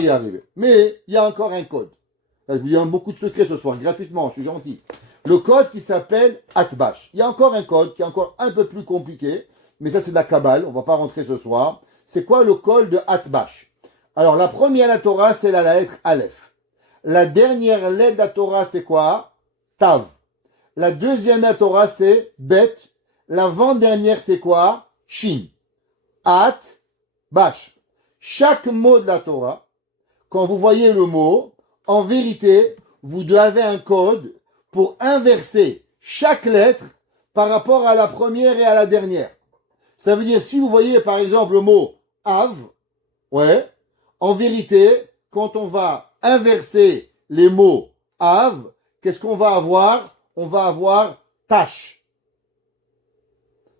y arriver. Mais il y a encore un code. Il y a beaucoup de secrets ce soir, gratuitement, je suis gentil. Le code qui s'appelle Atbash. Il y a encore un code qui est encore un peu plus compliqué, mais ça c'est de la Kabbale, on ne va pas rentrer ce soir. C'est quoi le code de Atbash? Alors la première la Torah, c'est la lettre Aleph. La dernière lettre de la Torah, c'est quoi? Tav. La deuxième la Torah, c'est Bet. L'avant-dernière, c'est quoi? Shin. At, Bash. Chaque mot de la Torah, quand vous voyez le mot, en vérité, vous avez un code pour inverser chaque lettre par rapport à la première et à la dernière. Ça veut dire, si vous voyez par exemple le mot Av, ouais, en vérité, quand on va inverser les mots Av, qu'est-ce qu'on va avoir? On va avoir Tash.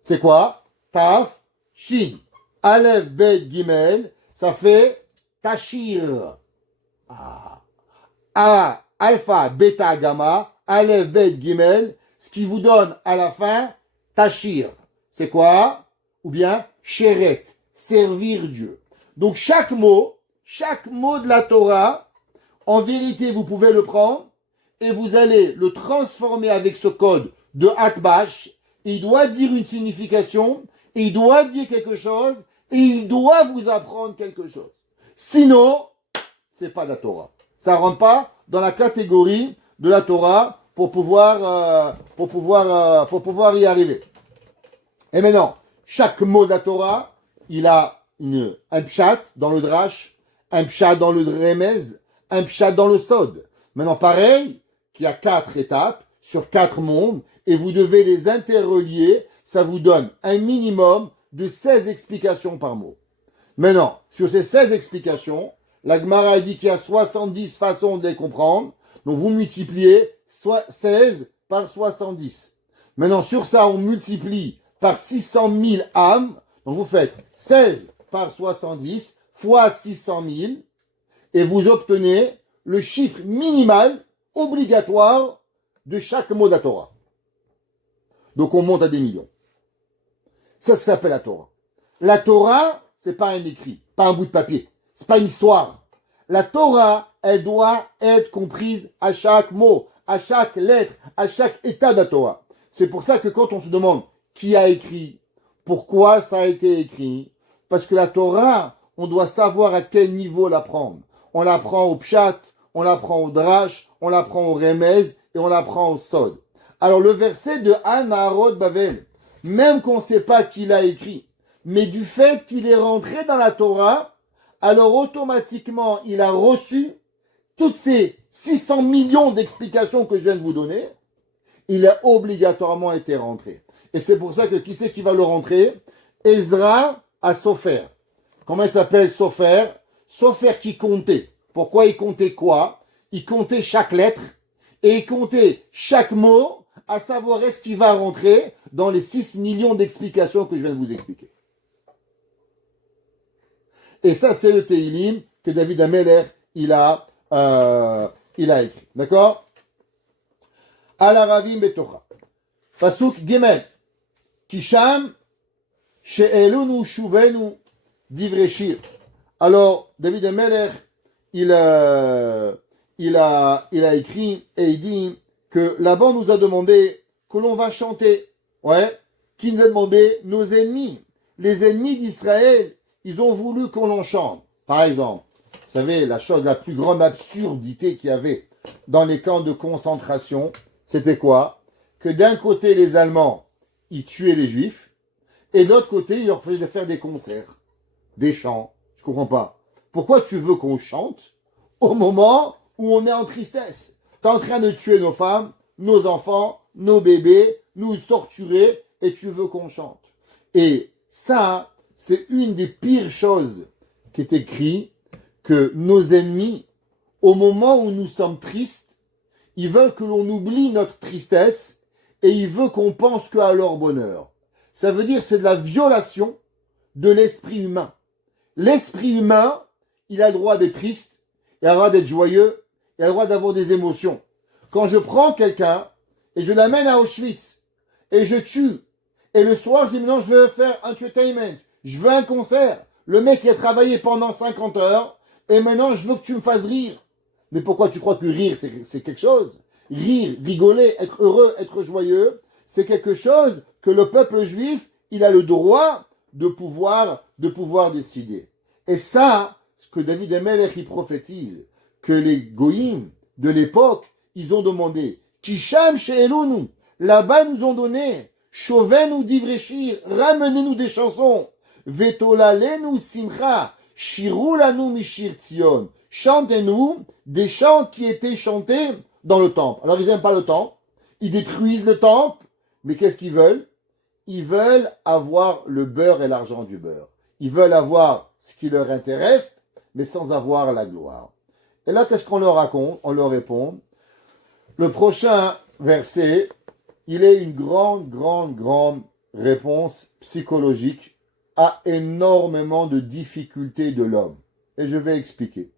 C'est quoi? Taf, Shin. Aleph, Bet, Gimel, ça fait Tashir. A, Alpha, Beta, Gamma, Aleph, Bet, Gimel, ce qui vous donne à la fin Tashir. C'est quoi? Ou bien Sheret, servir Dieu. Donc chaque mot de la Torah, en vérité, vous pouvez le prendre et vous allez le transformer avec ce code de Atbash. Il doit dire une signification, il doit dire quelque chose, et il doit vous apprendre quelque chose. Sinon, c'est pas de la Torah. Ça rentre pas dans la catégorie de la Torah pour pouvoir y arriver. Et maintenant, chaque mot de la Torah, il a un pshat dans le drash, un pshat dans le remez, un pshat dans le sod. Maintenant, pareil, qu'il y a 4 étapes sur 4 mondes, et vous devez les interrelier, ça vous donne un minimum de 16 explications par mot. Maintenant, sur ces 16 explications, la Gemara dit qu'il y a 70 façons de les comprendre, donc vous multipliez 16 par 70. Maintenant, sur ça, on multiplie par 600 000 âmes, donc vous faites 16 par 70 fois 600 000, et vous obtenez le chiffre minimal obligatoire de chaque mot de la Torah. Donc on monte à des millions. Ça s'appelle la Torah. La Torah, c'est pas un écrit, pas un bout de papier. C'est pas une histoire. La Torah, elle doit être comprise à chaque mot, à chaque lettre, à chaque état de la Torah. C'est pour ça que quand on se demande qui a écrit, pourquoi ça a été écrit, parce que la Torah, on doit savoir à quel niveau l'apprendre. On l'apprend au pshat, on l'apprend au drash, on l'apprend au remez et on l'apprend au sod. Alors le verset de Anarod Bavel, même qu'on ne sait pas qui l'a écrit, mais du fait qu'il est rentré dans la Torah, alors automatiquement, il a reçu toutes ces 600 millions d'explications que je viens de vous donner, il a obligatoirement été rentré. Et c'est pour ça que qui c'est qui va le rentrer? Ezra à Sofer. Comment il s'appelle Sofer? Sofer qui comptait. Pourquoi il comptait quoi? Il comptait chaque lettre et il comptait chaque mot, à savoir est-ce qu'il va rentrer dans les 6 millions d'explications que je viens de vous expliquer. Et ça, c'est le Teilim que David Ameler, il a écrit. D'accord? Al-Aravim Betocha. Pasuk Gimel. Kisham, She'elunu Shuvenu Divreshir. Alors, David Ameler, il a écrit et il dit que là-bas, on nous a demandé que l'on va chanter. Ouais. Qui nous a demandé? Nos ennemis. Les ennemis d'Israël, ils ont voulu qu'on l'en chante. Par exemple, vous savez, la chose, la plus grande absurdité qu'il y avait dans les camps de concentration, c'était quoi? Que d'un côté, les Allemands, ils tuaient les Juifs, et de l'autre côté, ils leur faisaient faire des concerts, des chants. Je comprends pas. Pourquoi tu veux qu'on chante au moment où on est en tristesse? Tu es en train de tuer nos femmes, nos enfants, nos bébés, nous torturer, et tu veux qu'on chante. Et ça, c'est une des pires choses qui est écrite, que nos ennemis, au moment où nous sommes tristes, ils veulent que l'on oublie notre tristesse et ils veulent qu'on pense qu'à leur bonheur. Ça veut dire c'est de la violation de l'esprit humain. L'esprit humain, il a le droit d'être triste, il a le droit d'être joyeux, il a le droit d'avoir des émotions. Quand je prends quelqu'un et je l'amène à Auschwitz et je tue, et le soir je dis maintenant je veux faire un entertainment, je veux un concert. Le mec il a travaillé pendant 50 heures et maintenant je veux que tu me fasses rire. Mais pourquoi tu crois que rire c'est quelque chose? Rire, rigoler, être heureux, être joyeux, c'est quelque chose que le peuple juif, il a le droit de pouvoir décider. Et ça, ce que David Ameler il prophétise, que les goïms de l'époque, ils ont demandé, Kisham she'elunu, là-bas ils nous ont donné, Chauvez-nous divreshir, ramenez-nous des chansons, Vetolalenu simcha, Shirulanu mishir tzion, chantez-nous des chants qui étaient chantés dans le temple. Alors ils n'aiment pas le temple, ils détruisent le temple, mais qu'est-ce qu'ils veulent? Ils veulent avoir le beurre et l'argent du beurre. Ils veulent avoir ce qui leur intéresse, mais sans avoir la gloire. Et là, qu'est-ce qu'on leur raconte? On leur répond. Le prochain verset, il est une grande réponse psychologique à énormément de difficultés de l'homme. Et je vais expliquer.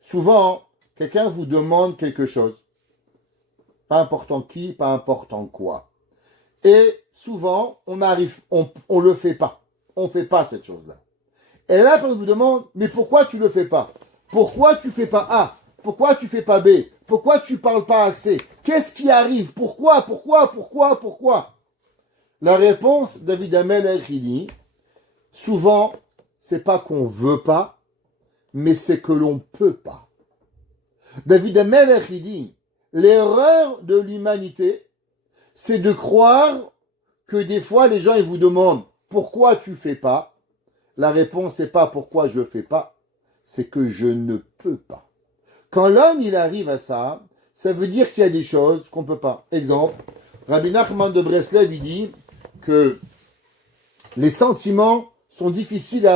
Souvent, quelqu'un vous demande quelque chose. Pas important qui, pas important quoi. Et souvent, on le fait pas. On fait pas cette chose-là. Et là, quand on vous demande, mais pourquoi tu le fais pas? Pourquoi tu fais pas A? Pourquoi tu fais pas B? Pourquoi tu parles pas assez? Qu'est-ce qui arrive? Pourquoi? La réponse, David Ameler, il dit, souvent, c'est pas qu'on veut pas, mais c'est que l'on peut pas. David Ameler, il dit, l'erreur de l'humanité, c'est de croire que des fois, les gens, ils vous demandent, pourquoi tu fais pas? La réponse, c'est pas pourquoi je fais pas, c'est que je ne peux pas. Quand l'homme, il arrive à ça, ça veut dire qu'il y a des choses qu'on peut pas. Exemple, Rabbi Nachman de Breslev, il dit que les sentiments sont difficiles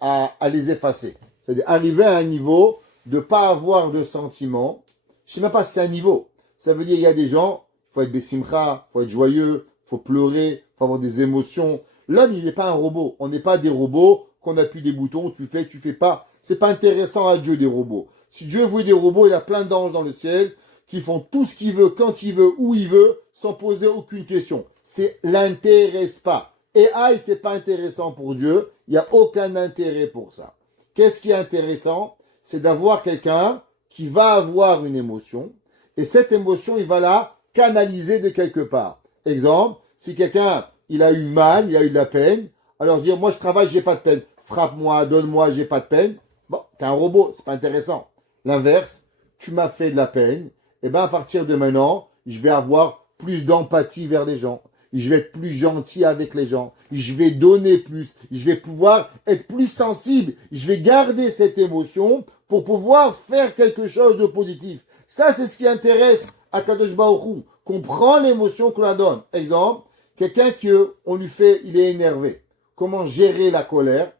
à les effacer. C'est-à-dire arriver à un niveau de pas avoir de sentiments. Je sais même pas si c'est un niveau. Ça veut dire il y a des gens, il faut être besimcha, il faut être joyeux, il faut pleurer, il faut avoir des émotions. L'homme, il n'est pas un robot. On n'est pas des robots qu'on appuie des boutons, tu fais pas. C'est pas intéressant à Dieu des robots. Si Dieu voulait des robots, il a plein d'anges dans le ciel qui font tout ce qu'il veut, quand il veut, où il veut, sans poser aucune question. C'est l'intéresse pas. Et c'est pas intéressant pour Dieu. Il n'y a aucun intérêt pour ça. Qu'est-ce qui est intéressant? C'est d'avoir quelqu'un qui va avoir une émotion. Et cette émotion, il va la canaliser de quelque part. Exemple, si quelqu'un, il a eu mal, il a eu de la peine, alors dire, moi je travaille, j'ai pas de peine. Frappe-moi, donne-moi, j'ai pas de peine. Bon, t'es un robot, c'est pas intéressant. L'inverse, tu m'as fait de la peine, et bien à partir de maintenant, je vais avoir plus d'empathie vers les gens. je vais être plus gentil avec les gens, je vais donner plus, je vais pouvoir être plus sensible, je vais garder cette émotion pour pouvoir faire quelque chose de positif. Ça, c'est ce qui intéresse Akadosh Baruch Hu, qu'on prend l'émotion qu'on la donne. Exemple, quelqu'un on lui fait, il est énervé. Comment gérer la colère?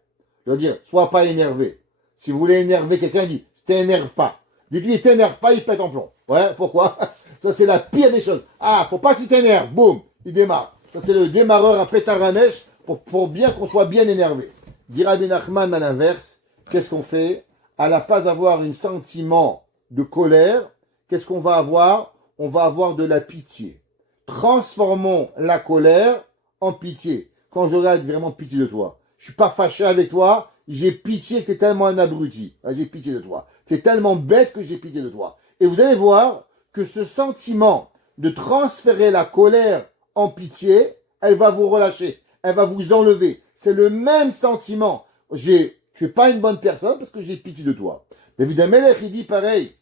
Je veux dire, sois pas énervé. Si vous voulez énerver quelqu'un, dit, t'énerve pas. Dites-lui, t'énerve pas, il pète en plomb. Ouais, pourquoi? Ça, c'est la pire des choses. Ah, faut pas que tu t'énerves. Boum, il démarre. Ça, c'est le démarreur à pétard à mèche pour bien qu'on soit bien énervé. Dit Rabbi Nachman à l'inverse, qu'est-ce qu'on fait? À la place d'avoir un sentiment de colère, qu'est-ce qu'on va avoir? On va avoir de la pitié. Transformons la colère en pitié. Quand j'aurai vraiment pitié de toi, je suis pas fâché avec toi, j'ai pitié que tu es tellement un abruti. J'ai pitié de toi. Tu es tellement bête que j'ai pitié de toi. Et vous allez voir que ce sentiment de transférer la colère en pitié, elle va vous relâcher. Elle va vous enlever. C'est le même sentiment. Tu es pas une bonne personne parce que j'ai pitié de toi. David Amelech, il dit pareil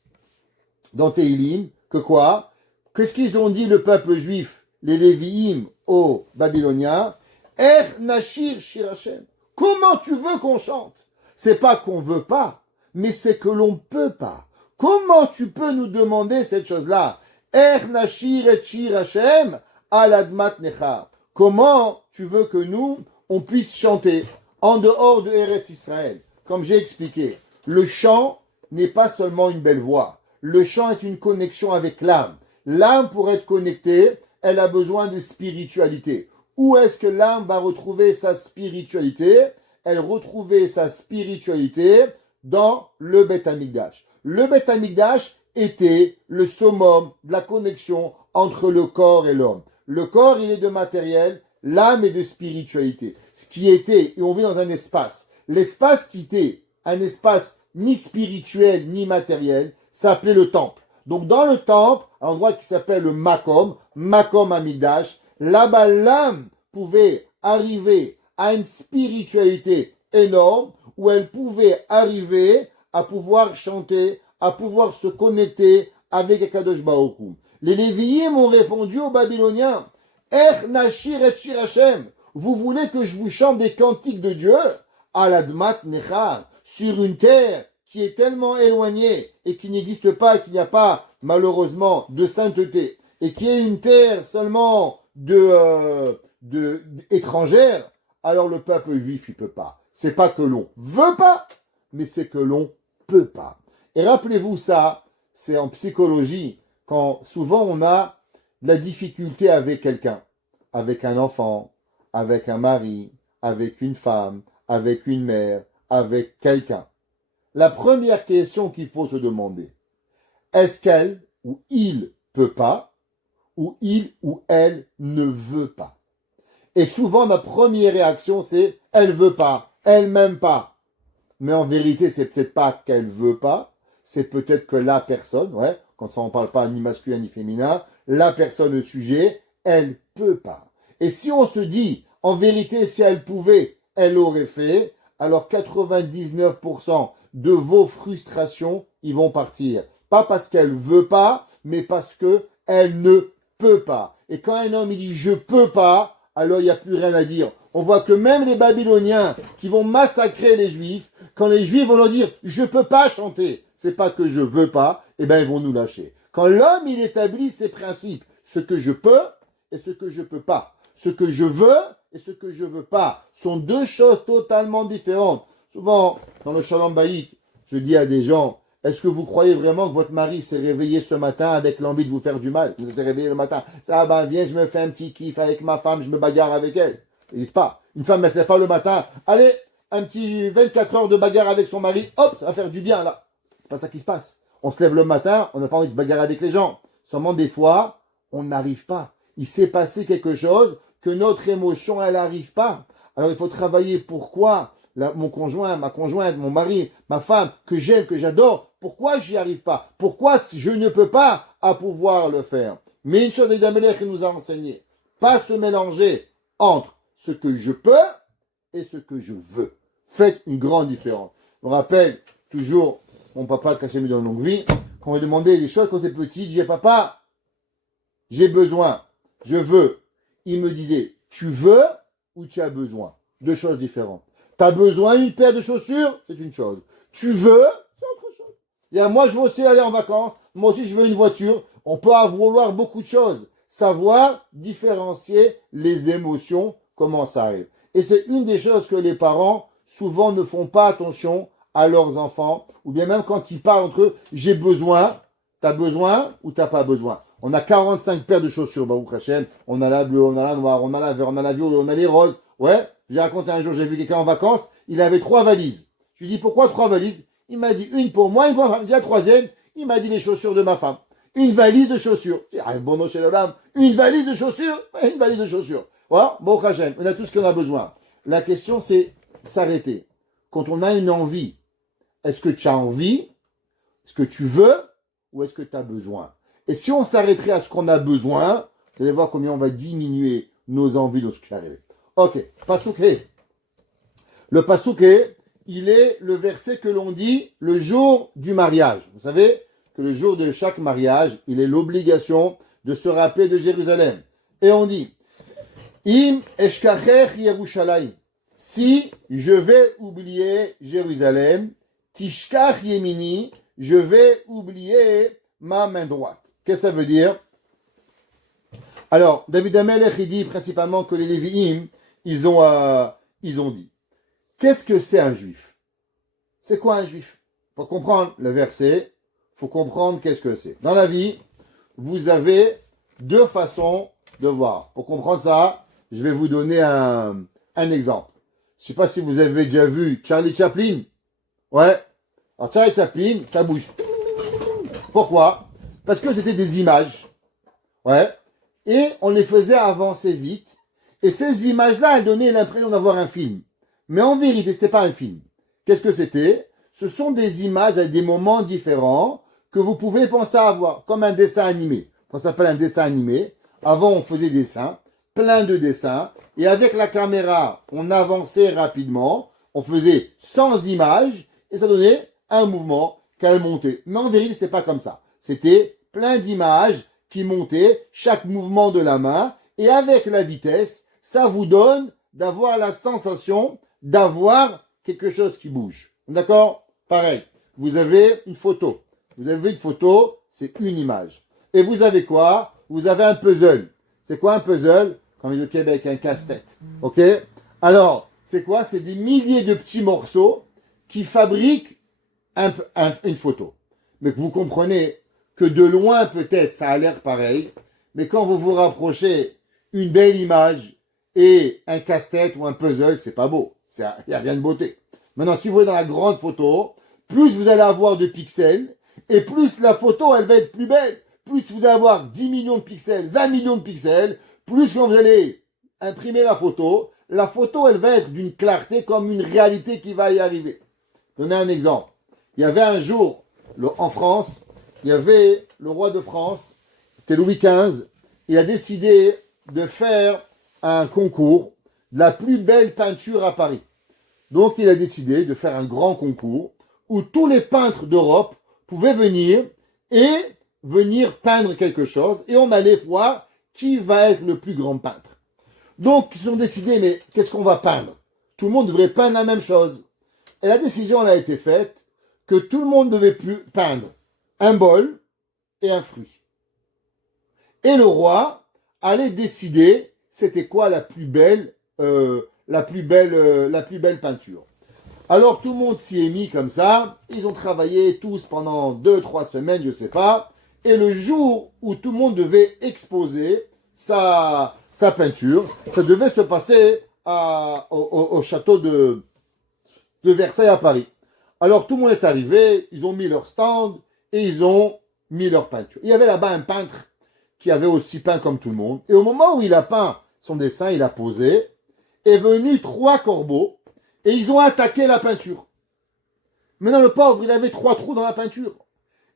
dans Teilim, que quoi? Qu'est-ce qu'ils ont dit le peuple juif, les Lévi'im aux Babyloniens? Er Nashir Shir Hashem. Comment tu veux qu'on chante? C'est pas qu'on veut pas, mais c'est que l'on peut pas. Comment tu peux nous demander cette chose-là? Er Nashir et Shir Hashem al Admat Nechar. Comment tu veux que nous, on puisse chanter en dehors de Eretz Israël? Comme j'ai expliqué, le chant n'est pas seulement une belle voix. Le chant est une connexion avec l'âme. L'âme, pour être connectée, elle a besoin de spiritualité. Où est-ce que l'âme va retrouver sa spiritualité? Elle retrouvait sa spiritualité dans le Beth Amikdash. Le Beth Amikdash était le summum de la connexion entre le corps et l'homme. Le corps, il est de matériel, l'âme est de spiritualité. Ce qui était, et on vit dans un espace, l'espace qui était un espace ni spirituel ni matériel, s'appelait le temple. Donc dans le temple, un endroit qui s'appelle le Makom Amikdash, là-bas l'âme pouvait arriver à une spiritualité énorme, où elle pouvait arriver à pouvoir chanter, à pouvoir se connecter avec Akadosh Baruch Hu. Les Lévi'im ont répondu aux Babyloniens, Er Nashir et Shir Hashem, vous voulez que je vous chante des cantiques de Dieu? Al Admat Nechar, sur une terre qui est tellement éloignée et qui n'existe pas, qu'il n'y a pas malheureusement de sainteté, et qui est une terre seulement étrangère, alors le peuple juif il peut pas. C'est pas que l'on veut pas, mais c'est que l'on peut pas. Et rappelez-vous ça, c'est en psychologie, quand souvent on a de la difficulté avec quelqu'un, avec un enfant, avec un mari, avec une femme, avec une mère, avec quelqu'un. La première question qu'il faut se demander, est-ce qu'elle ou il peut pas, ou il ou elle ne veut pas? Et souvent, ma première réaction, c'est elle veut pas, elle m'aime pas. Mais en vérité, c'est peut-être pas qu'elle veut pas, c'est peut-être que la personne, ouais, quand ça on parle pas ni masculin ni féminin, la personne au sujet, elle peut pas. Et si on se dit, en vérité, si elle pouvait, elle aurait fait, alors 99% de vos frustrations, ils vont partir. Pas parce qu'elle veut pas, mais parce que elle ne peut pas. Et quand un homme il dit je peux pas, alors il n'y a plus rien à dire. On voit que même les Babyloniens qui vont massacrer les Juifs, quand les Juifs vont leur dire je peux pas chanter, c'est pas que je veux pas, eh ben ils vont nous lâcher. Quand l'homme il établit ses principes, ce que je peux et ce que je peux pas, ce que je veux et ce que je veux pas, sont deux choses totalement différentes. Souvent dans le Shalom Bayit, je dis à des gens, est-ce que vous croyez vraiment que votre mari s'est réveillé ce matin avec l'envie de vous faire du mal? Vous s'est réveillé le matin, ça ben viens, je me fais un petit kiff avec ma femme, je me bagarre avec elle. Ils disent pas. Une femme, elle se lève pas le matin, allez, un petit 24 heures de bagarre avec son mari, hop, ça va faire du bien là. C'est pas ça qui se passe. On se lève le matin, on n'a pas envie de se bagarrer avec les gens. Seulement des fois, on n'arrive pas. Il s'est passé quelque chose que notre émotion, elle n'arrive pas. Alors il faut travailler pourquoi mon conjoint, ma conjointe, mon mari, ma femme, que j'aime, que j'adore, pourquoi j'y arrive pas? Pourquoi je ne peux pas à pouvoir le faire? Mais une chose, David Amelech nous a enseigné, pas se mélanger entre ce que je peux et ce que je veux. Faites une grande différence. Je me rappelle toujours mon papa, caché dans une longue vie, quand on lui demandait des choses quand il était petit, il disait papa, j'ai besoin, je veux. il me disait, tu veux ou tu as besoin? Deux choses différentes. Tu as besoin d'une paire de chaussures, c'est une chose. Tu veux, c'est autre chose. Et moi, je veux aussi aller en vacances. Moi aussi, je veux une voiture. On peut vouloir beaucoup de choses. Savoir différencier les émotions, comment ça arrive. Et c'est une des choses que les parents, souvent, ne font pas attention à leurs enfants. Ou bien même quand ils parlent entre eux, j'ai besoin, t'as besoin ou t'as pas besoin. On a 45 paires de chaussures, Baruch Hashem. On a la bleue, on a la noire, on a la verte, on a la violette, on a les roses. Ouais, j'ai raconté un jour, j'ai vu quelqu'un en vacances, il avait 3 valises. Je lui dis, pourquoi 3 valises? Il m'a dit, une pour moi, une pour ma femme. J'ai la troisième, il m'a dit les chaussures de ma femme. Une valise de chaussures. J'ai dit, bon, chez l'homme, une valise de chaussures? Ouais, une valise de chaussures. Voilà, Baruch Hashem, on a tout ce qu'on a besoin. La question, c'est s'arrêter. Quand on a une envie, est-ce que tu as envie? Est-ce que tu veux? Ou est-ce que tu as besoin? Et si on s'arrêterait à ce qu'on a besoin, vous allez voir combien on va diminuer nos envies de ce qui arrive. Ok, Pasouké. Le Pasouké, il est le verset que l'on dit le jour du mariage. Vous savez que le jour de chaque mariage, il est l'obligation de se rappeler de Jérusalem. Et on dit, Im eshkacher Yerushalayim. Si je vais oublier Jérusalem, Tishkach Yemini, je vais oublier ma main droite. Qu'est-ce que ça veut dire? Alors, David Amelech, il dit principalement que les Lévi'im, ils ont dit, qu'est-ce que c'est un juif? C'est quoi un juif? Pour comprendre le verset, il faut comprendre qu'est-ce que c'est. Dans la vie, vous avez deux façons de voir. Pour comprendre ça, je vais vous donner un exemple. Je ne sais pas si vous avez déjà vu Charlie Chaplin. Ouais. Alors Charlie Chaplin, ça bouge. Pourquoi? Parce que c'était des images. Ouais. Et on les faisait avancer vite. Et ces images-là, elles donnaient l'impression d'avoir un film. Mais en vérité, ce n'était pas un film. Qu'est-ce que c'était? Ce sont des images à des moments différents que vous pouvez penser à voir, comme un dessin animé. Ça s'appelle un dessin animé. Avant, on faisait des dessins, plein de dessins. Et avec la caméra, on avançait rapidement. On faisait 100 images et ça donnait un mouvement qu'elle montait. Mais en vérité, ce n'était pas comme ça. C'était plein d'images qui montaient, chaque mouvement de la main. Et avec la vitesse, ça vous donne d'avoir la sensation d'avoir quelque chose qui bouge. D'accord? Pareil. Vous avez une photo. Vous avez une photo, c'est une image. Et vous avez quoi? Vous avez un puzzle. C'est quoi un puzzle? Comme le Québec, un casse-tête. Ok? Alors, c'est quoi? C'est des milliers de petits morceaux qui fabriquent une photo. Mais vous comprenez que de loin, peut-être, ça a l'air pareil. Mais quand vous vous rapprochez, une belle image et un casse-tête ou un puzzle, c'est pas beau. Il n'y a rien de beauté. Maintenant, si vous voyez dans la grande photo, plus vous allez avoir de pixels, et plus la photo, elle va être plus belle. Plus vous allez avoir 10 millions de pixels, 20 millions de pixels, plus quand vous allez imprimer la photo, elle va être d'une clarté comme une réalité qui va y arriver. Donner un exemple. Il y avait un jour, en France, il y avait le roi de France, c'était Louis XV, il a décidé de faire un concours de la plus belle peinture à Paris. Donc il a décidé de faire un grand concours où tous les peintres d'Europe pouvaient venir peindre quelque chose et on allait voir qui va être le plus grand peintre. Donc ils ont décidé, mais qu'est-ce qu'on va peindre? Tout le monde devrait peindre la même chose. Et la décision a été faite que tout le monde devait plus peindre un bol et un fruit. Et le roi allait décider c'était quoi la plus belle peinture. Alors tout le monde s'y est mis comme ça. Ils ont travaillé tous pendant 2-3 semaines, je sais pas. Et le jour où tout le monde devait exposer sa peinture, ça devait se passer au château de Versailles à Paris. Alors tout le monde est arrivé, ils ont mis leur stand et ils ont mis leur peinture. Il y avait là-bas un peintre qui avait aussi peint comme tout le monde. Et au moment où il a peint son dessin, il a posé, est venu 3 corbeaux et ils ont attaqué la peinture. Maintenant le pauvre, il avait 3 trous dans la peinture.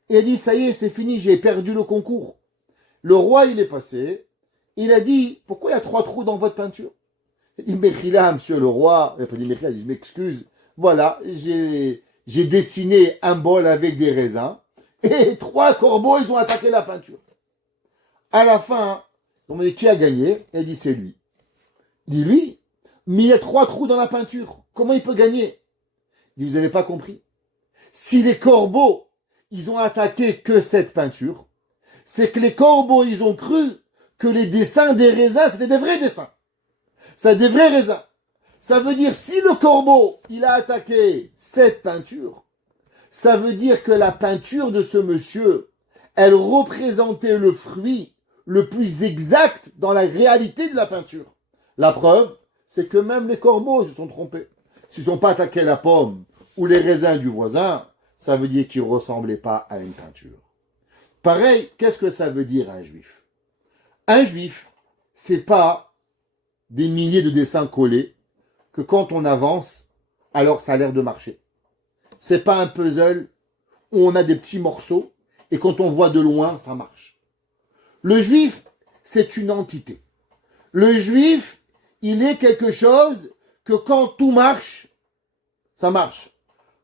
Il a dit, ça y est, c'est fini, j'ai perdu le concours. Le roi, il est passé, il a dit, pourquoi il y a 3 trous dans votre peinture? Il dit, Mechila, monsieur le roi, il n'a pas dit Mechila, il dit, je m'excuse, voilà, j'ai dessiné un bol avec des raisins, et 3 corbeaux, ils ont attaqué la peinture. À la fin, On m'a dit, qui a gagné? Elle dit, c'est lui. Il dit, lui? Mais il y a 3 trous dans la peinture. Comment il peut gagner? Il dit, vous n'avez pas compris. Si les corbeaux, ils ont attaqué que cette peinture, c'est que les corbeaux, ils ont cru que les dessins des raisins, c'était des vrais dessins. C'est des vrais raisins. Ça veut dire, si le corbeau, il a attaqué cette peinture, ça veut dire que la peinture de ce monsieur, elle représentait le fruit le plus exact dans la réalité de la peinture. La preuve, c'est que même les corbeaux se sont trompés. S'ils n'ont pas attaqué la pomme ou les raisins du voisin, ça veut dire qu'ils ne ressemblaient pas à une peinture. Pareil, qu'est-ce que ça veut dire un juif? Un juif, c'est pas des milliers de dessins collés que quand on avance, alors ça a l'air de marcher. C'est pas un puzzle où on a des petits morceaux et quand on voit de loin, ça marche. Le juif, c'est une entité. Le juif, il est quelque chose que quand tout marche, ça marche.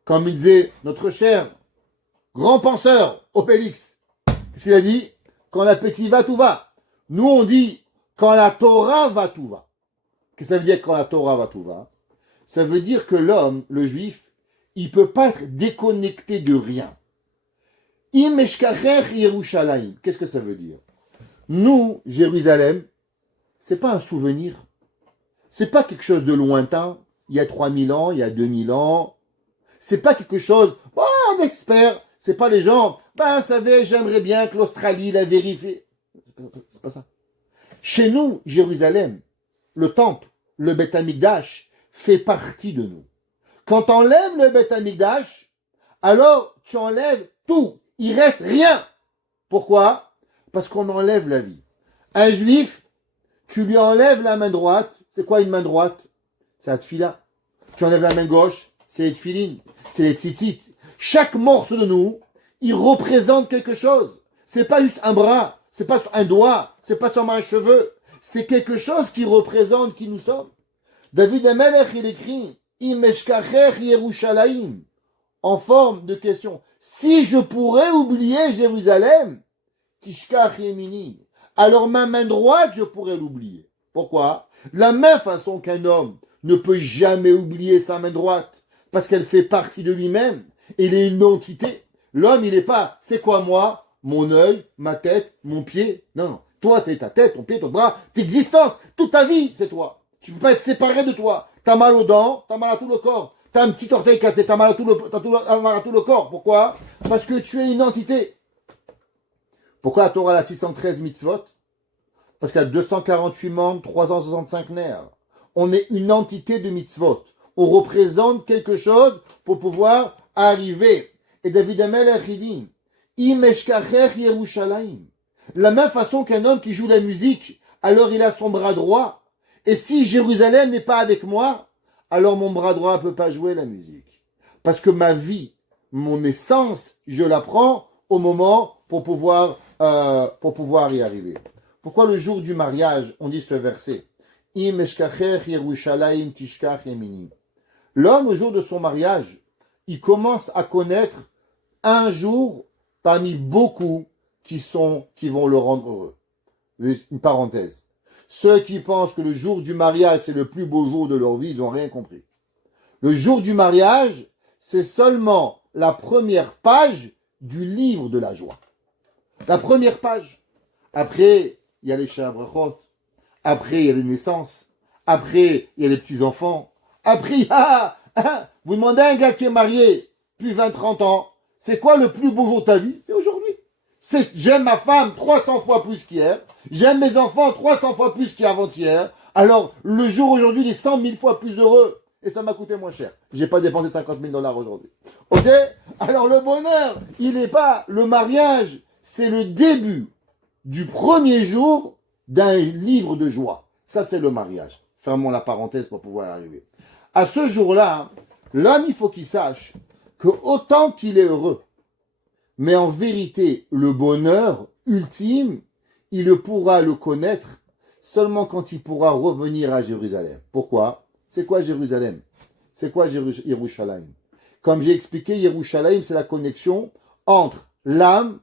Comme il disait notre cher grand penseur Obélix. Qu'est-ce qu'il a dit? Quand l'appétit va, tout va. Nous, on dit quand la Torah va, tout va. Qu'est-ce que ça veut dire quand la Torah va, tout va? Ça veut dire que l'homme, le juif, il ne peut pas être déconnecté de rien. Qu'est-ce que ça veut dire? Nous, Jérusalem, c'est pas un souvenir. C'est pas quelque chose de lointain. Il y a 3000 ans, il y a 2000 ans. C'est pas quelque chose, on espère. C'est pas les gens, vous savez, j'aimerais bien que l'Australie la vérifie. C'est pas ça. Chez nous, Jérusalem, le temple, le Beth Amikdash, fait partie de nous. Quand tu enlèves le Beth Amikdash, alors tu enlèves tout. Il reste rien. Pourquoi? Parce qu'on enlève la vie. Un juif, tu lui enlèves la main droite. C'est quoi une main droite? C'est la tfila. Tu enlèves la main gauche, c'est les tfilines, c'est les tzitzit. Chaque morceau de nous, il représente quelque chose. C'est pas juste un bras, c'est pas un doigt, c'est pas seulement un cheveu. C'est quelque chose qui représente qui nous sommes. David Amelech, il écrit Imeshkacher Yerushalayim en forme de question. Si je pourrais oublier Jérusalem, Tishkach Yemini, alors ma main droite, je pourrais l'oublier. Pourquoi? La même façon qu'un homme ne peut jamais oublier sa main droite, parce qu'elle fait partie de lui-même, il est une entité. L'homme, il n'est pas, c'est quoi moi? Mon œil, ma tête, mon pied. Non, toi, c'est ta tête, ton pied, ton bras, ta existence, toute ta vie, c'est toi. Tu ne peux pas être séparé de toi. T'as mal aux dents, t'as mal à tout le corps. T'as un petit orteil cassé, t'as mal à tout le corps. Pourquoi? Parce que tu es une entité. Pourquoi la Torah a 613 mitzvot? Parce qu'il y a 248 membres, 365 nerfs. On est une entité de mitzvot. On représente quelque chose pour pouvoir arriver. Et David Amelech, il dit, Imeshkacher Yerushalayim. La même façon qu'un homme qui joue la musique, alors il a son bras droit. Et si Jérusalem n'est pas avec moi, alors mon bras droit ne peut pas jouer la musique. Parce que ma vie, mon essence, je la prends au moment pour pouvoir y arriver. Pourquoi le jour du mariage, on dit ce verset? L'homme, au jour de son mariage, il commence à connaître un jour parmi beaucoup qui vont le rendre heureux. Une parenthèse. Ceux qui pensent que le jour du mariage, c'est le plus beau jour de leur vie, ils n'ont rien compris. Le jour du mariage, c'est seulement la première page du livre de la joie. La première page. Après, il y a les Shabrachot. Après, il y a les naissances. Après, il y a les petits-enfants. Après, vous demandez à un gars qui est marié depuis 20-30 ans, c'est quoi le plus beau jour de ta vie? C'est aujourd'hui. J'aime ma femme 300 fois plus qu'hier. J'aime mes enfants 300 fois plus qu'avant-hier. Alors, le jour aujourd'hui, il est 100 000 fois plus heureux. Et ça m'a coûté moins cher. J'ai pas dépensé 50 000 $ aujourd'hui. Ok? Alors, le bonheur, il n'est pas le mariage. C'est le début du premier jour d'un livre de joie. Ça, c'est le mariage. Fermons la parenthèse pour pouvoir arriver. À ce jour-là, l'homme, il faut qu'il sache que autant qu'il est heureux, mais en vérité, le bonheur ultime, il pourra le connaître seulement quand il pourra revenir à Jérusalem. Pourquoi? C'est quoi Jérusalem? C'est quoi Yerushalayim? Comme j'ai expliqué, Yerushalayim, c'est la connexion entre l'âme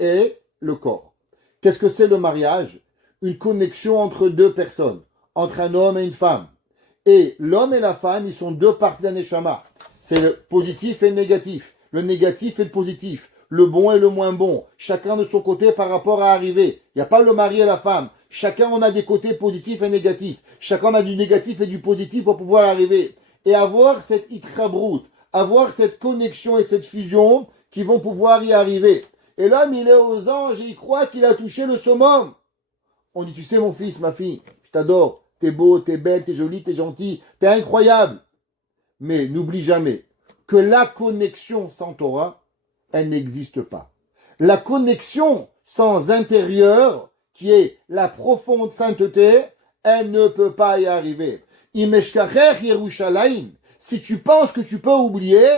et le corps. Qu'est-ce que c'est le mariage? une connexion entre deux personnes, entre un homme et une femme. Et l'homme et la femme, ils sont deux parties d'un neshama. C'est le positif et le négatif. Le négatif et le positif. Le bon et le moins bon. Chacun de son côté par rapport à arriver. Il n'y a pas le mari et la femme. Chacun on a des côtés positifs et négatifs. Chacun a du négatif et du positif pour pouvoir arriver. Et avoir cette itrabrut, avoir cette connexion et cette fusion qui vont pouvoir y arriver. Et l'homme, il est aux anges et il croit qu'il a touché le summum. On dit, tu sais mon fils, ma fille, je t'adore. T'es beau, t'es belle, t'es jolie, t'es gentil, t'es incroyable. Mais n'oublie jamais que la connexion sans Torah, elle n'existe pas. La connexion sans intérieur, qui est la profonde sainteté, elle ne peut pas y arriver. Imeshkacher Yerushalayim. Si tu penses que tu peux oublier,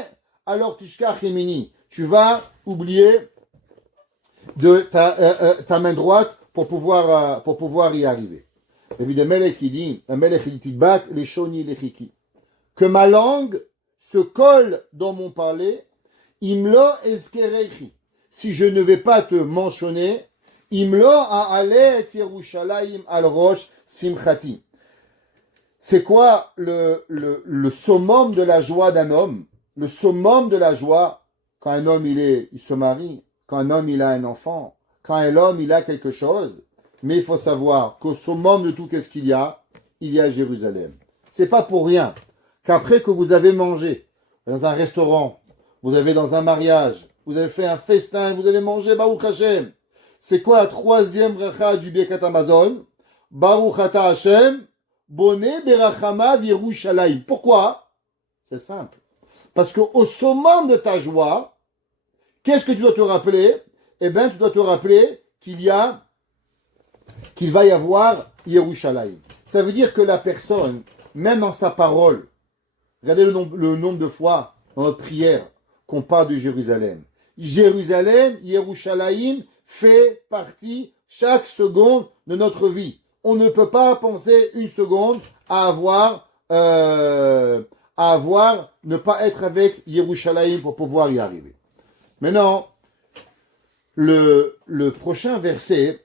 alors Tishkach Yemini. Tu vas oublier de ta main droite pour pouvoir y arriver. Évidemment, qui dit, que ma langue se colle dans mon parler, imlo eskerechi. Si je ne vais pas te mentionner, imlo a'ale et Yerushalayim al rosh simchati. C'est quoi le summum de la joie d'un homme? Le summum de la joie, quand un homme il se marie, quand un homme il a un enfant, quand un homme il a quelque chose. Mais il faut savoir qu'au summum de tout qu'est-ce qu'il y a Jérusalem. C'est pas pour rien qu'après que vous avez mangé dans un restaurant, vous avez dans un mariage, vous avez fait un festin, vous avez mangé Baruch Hashem. C'est quoi la troisième bracha du Birkat Hamazon? Baruch Ata Hashem, Boné Berachama Yerushalayim. Pourquoi? C'est simple. Parce qu'au summum de ta joie, qu'est-ce que tu dois te rappeler? Eh bien, tu dois te rappeler qu'il va y avoir Yerushalayim. Ça veut dire que la personne, même dans sa parole, regardez le nombre de fois dans notre prière qu'on parle de Jérusalem. Jérusalem, Yerushalayim, fait partie chaque seconde de notre vie. On ne peut pas penser une seconde à ne pas être avec Yerushalayim pour pouvoir y arriver. Maintenant, le prochain verset,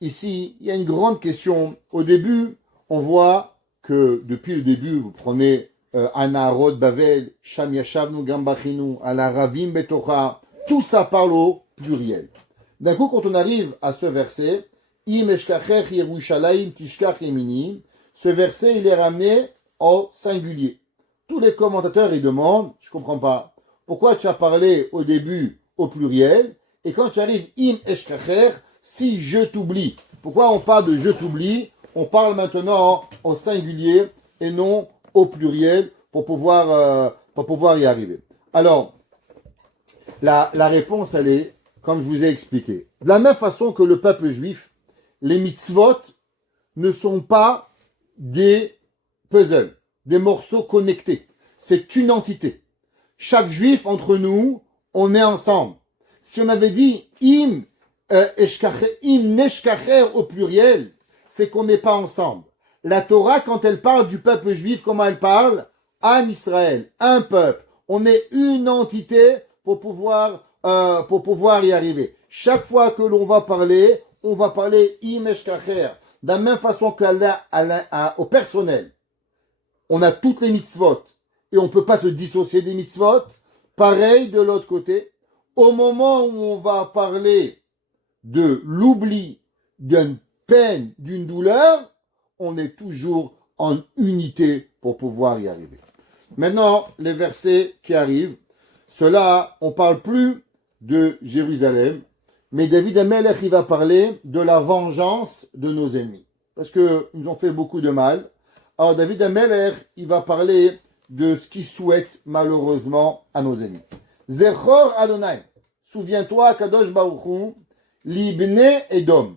ici, il y a une grande question. Au début, on voit que depuis le début, vous prenez Anarod Bavel, Sham Yashavnu Gambachinu, Alaravim Betocha, tout ça parle au pluriel. D'un coup, quand on arrive à ce verset, Im Eshkachech Yerushalayim Tishkach Yeminim, ce verset, il est ramené au singulier. Tous les commentateurs, ils demandent, je comprends pas, pourquoi tu as parlé au début au pluriel, et quand tu arrives Im Eshkachech, si je t'oublie. Pourquoi on parle de je t'oublie? On parle maintenant au singulier et non au pluriel pour pouvoir y arriver. Alors, la réponse, elle est, comme je vous ai expliqué. De la même façon que le peuple juif, les mitzvot ne sont pas des puzzles, des morceaux connectés. C'est une entité. Chaque juif, entre nous, on est ensemble. Si on avait dit im neshkacher au pluriel, c'est qu'on n'est pas ensemble. La Torah, quand elle parle du peuple juif, comment elle parle? Am Israël, un peuple. On est une entité pour pouvoir y arriver. Chaque fois que l'on va parler, on va parler im eshkacher. De la même façon qu'au personnel, on a toutes les mitzvot et on ne peut pas se dissocier des mitzvot. Pareil de l'autre côté, au moment où on va parler de l'oubli, d'une peine, d'une douleur, on est toujours en unité pour pouvoir y arriver. Maintenant, les versets qui arrivent, cela, on ne parle plus de Jérusalem, mais David Amelech, il va parler de la vengeance de nos ennemis, parce qu'ils nous ont fait beaucoup de mal. Alors David Amelech, il va parler de ce qu'il souhaite malheureusement à nos ennemis. Zechor Adonai, souviens-toi, Kadosh Baruch Hu, Libne Edom,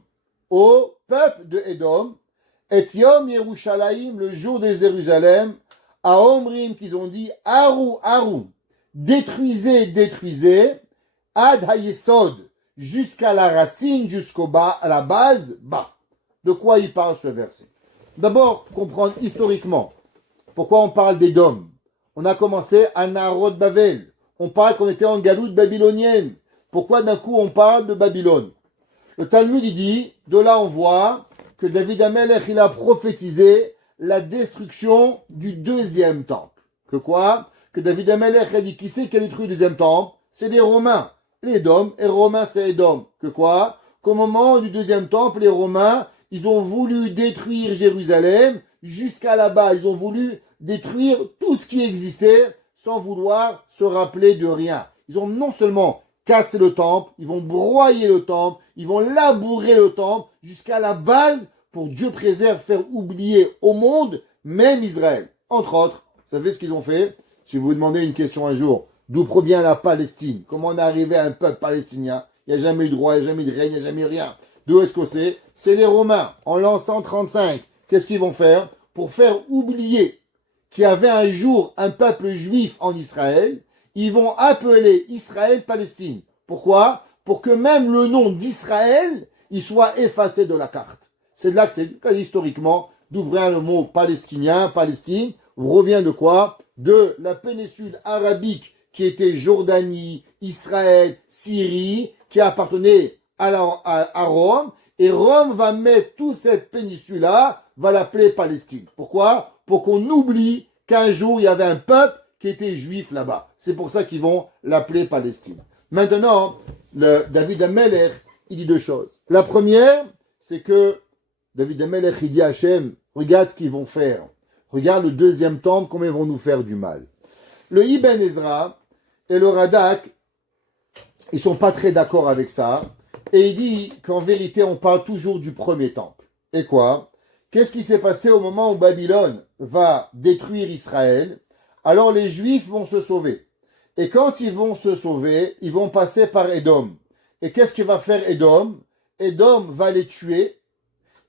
au peuple de Edom, et Yom Yerushalayim, le jour de Jérusalem, à Omrim, qu'ils ont dit, Aru, Aru, détruisez, Ad Hayesod, jusqu'à la racine, jusqu'au bas, à la base, bas. De quoi il parle ce verset? D'abord, comprendre historiquement pourquoi on parle d'Édom. On a commencé à Narod Bavel. On parle qu'on était en galoute babylonienne. Pourquoi d'un coup on parle de Babylone? Le Talmud, il dit, de là on voit que David Amelech, il a prophétisé la destruction du deuxième temple. Que quoi? Que David Amelech a dit, qui c'est qui a détruit le deuxième temple? C'est les Romains. Les Édoms, et Romains c'est Édom. Que quoi? Qu'au moment du deuxième temple, les Romains, ils ont voulu détruire Jérusalem jusqu'à là-bas. Ils ont voulu détruire tout ce qui existait sans vouloir se rappeler de rien. Ils ont non seulement cassé le temple, ils vont broyer le temple, ils vont labourer le temple jusqu'à la base pour Dieu préserve, faire oublier au monde, même Israël. Entre autres, vous savez ce qu'ils ont fait? Si vous vous demandez une question un jour, d'où provient la Palestine? Comment on est arrivé à un peuple palestinien? Il n'y a jamais eu de roi, il n'y a jamais eu de règne, il n'y a jamais eu rien. D'où est-ce que c'est? C'est les Romains. En l'an 135, qu'est-ce qu'ils vont faire? Pour faire oublier qu'il y avait un jour un peuple juif en Israël, ils vont appeler Israël Palestine. Pourquoi? Pour que même le nom d'Israël, il soit effacé de la carte. C'est de là que c'est, historiquement, d'ouvrir le mot palestinien, Palestine, revient de quoi? De la péninsule arabique qui était Jordanie, Israël, Syrie, qui appartenait à Rome, et Rome va mettre toute cette péninsule-là, va l'appeler Palestine. Pourquoi? Pour qu'on oublie qu'un jour, il y avait un peuple qui était juif là-bas. C'est pour ça qu'ils vont l'appeler Palestine. Maintenant, David Amelech, il dit deux choses. La première, c'est que David Amelech, il dit à Hachem, regarde ce qu'ils vont faire. Regarde le deuxième temple, comment ils vont nous faire du mal. Le Ibn Ezra et le Radak, ils sont pas très d'accord avec ça. Et il dit qu'en vérité, on parle toujours du premier temple. Et quoi? Qu'est-ce qui s'est passé au moment où Babylone va détruire Israël? Alors les Juifs vont se sauver. Et quand ils vont se sauver, ils vont passer par Édom. Et qu'est-ce qu'il va faire Édom? Édom va les tuer.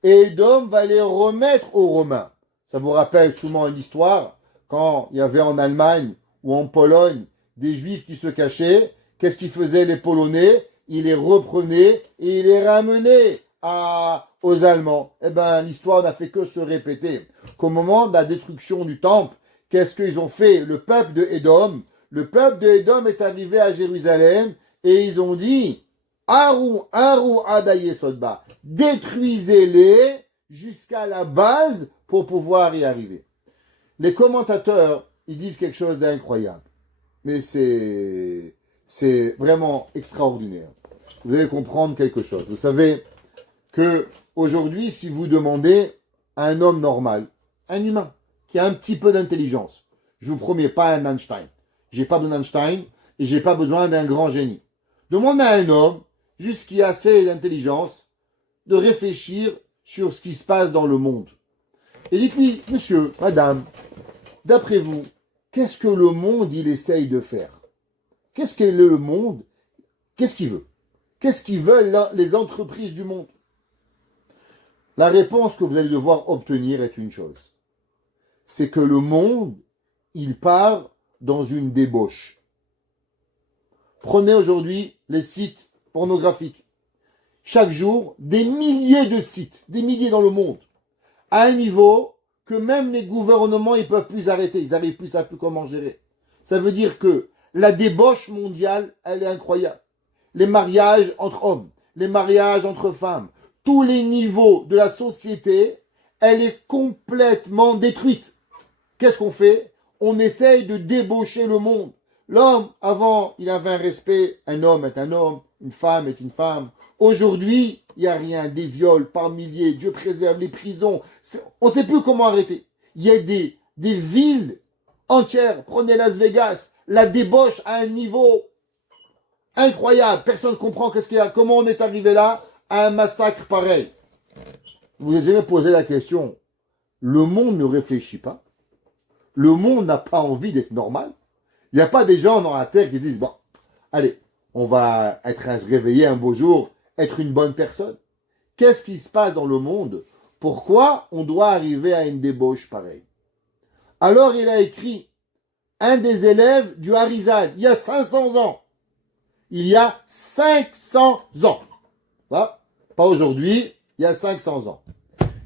Et Édom va les remettre aux Romains. Ça vous rappelle souvent l'histoire, quand il y avait en Allemagne ou en Pologne des Juifs qui se cachaient, qu'est-ce qu'ils faisaient les Polonais? Ils les reprenaient et ils les ramenaient aux Allemands. Eh bien, l'histoire n'a fait que se répéter. Qu'au moment de la destruction du temple, qu'est-ce qu'ils ont fait? Le peuple de Édom est arrivé à Jérusalem et ils ont dit Arou Adaye Sodba, détruisez-les jusqu'à la base pour pouvoir y arriver. Les commentateurs, ils disent quelque chose d'incroyable. Mais c'est vraiment extraordinaire. Vous allez comprendre quelque chose. Vous savez que aujourd'hui, si vous demandez à un homme normal, un humain, qui a un petit peu d'intelligence, je vous promets pas un Einstein. J'ai pas besoin d'Einstein et j'ai pas besoin d'un grand génie. Demandez à un homme, juste qui a assez d'intelligence, de réfléchir sur ce qui se passe dans le monde. Et dites-lui, monsieur, madame, d'après vous, qu'est-ce que le monde, il essaye de faire? Qu'est-ce que le monde? Qu'est-ce qu'il veut? Qu'est-ce qu'ils veulent les entreprises du monde? La réponse que vous allez devoir obtenir est une chose. C'est que le monde, il part dans une débauche. Prenez aujourd'hui les sites pornographiques. Chaque jour, des milliers de sites, des milliers dans le monde, à un niveau que même les gouvernements, ils peuvent plus arrêter. Ils n'arrivent plus à plus comment gérer. Ça veut dire que la débauche mondiale, elle est incroyable. Les mariages entre hommes, les mariages entre femmes, tous les niveaux de la société, elle est complètement détruite. Qu'est-ce qu'on fait? On essaye de débaucher le monde. L'homme, avant, il avait un respect. Un homme est un homme, une femme est une femme. Aujourd'hui, il n'y a rien. Des viols par milliers. Dieu préserve les prisons. On ne sait plus comment arrêter. Il y a des villes entières. Prenez Las Vegas. La débauche à un niveau incroyable. Personne ne comprend qu'est-ce qu'il y a. Comment on est arrivé là à un massacre pareil. Vous avez jamais posé la question. Le monde ne réfléchit pas. Le monde n'a pas envie d'être normal. Il n'y a pas des gens dans la terre qui se disent, bon, allez, on va se réveiller un beau jour, être une bonne personne. Qu'est-ce qui se passe dans le monde? Pourquoi on doit arriver à une débauche pareille? Alors il a écrit, un des élèves du Harizal, il y a 500 ans. Il y a 500 ans. Voilà. Pas aujourd'hui, il y a 500 ans.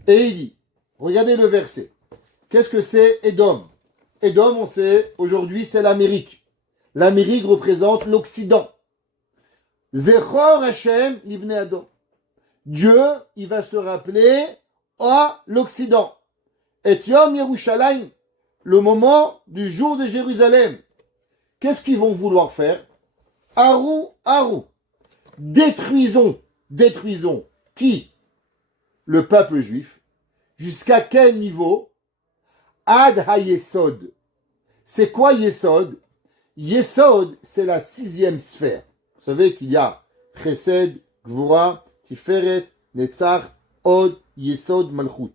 Et il dit, regardez le verset. Qu'est-ce que c'est Édom? Édom, on sait, aujourd'hui, c'est l'Amérique. L'Amérique représente l'Occident. Zechor Hashem libnei Adom. Dieu, il va se rappeler à l'Occident. Et Yom Yerushalayim, le moment du jour de Jérusalem. Qu'est-ce qu'ils vont vouloir faire? Arou, Arou. Détruisons. Qui? Le peuple juif. Jusqu'à quel niveau? Ad ha-Yesod. C'est quoi Yesod? Yesod, c'est la 6e sphère. Vous savez qu'il y a Chesed, Gvura, Tiferet, Netzach, Od, Yesod, Malchut.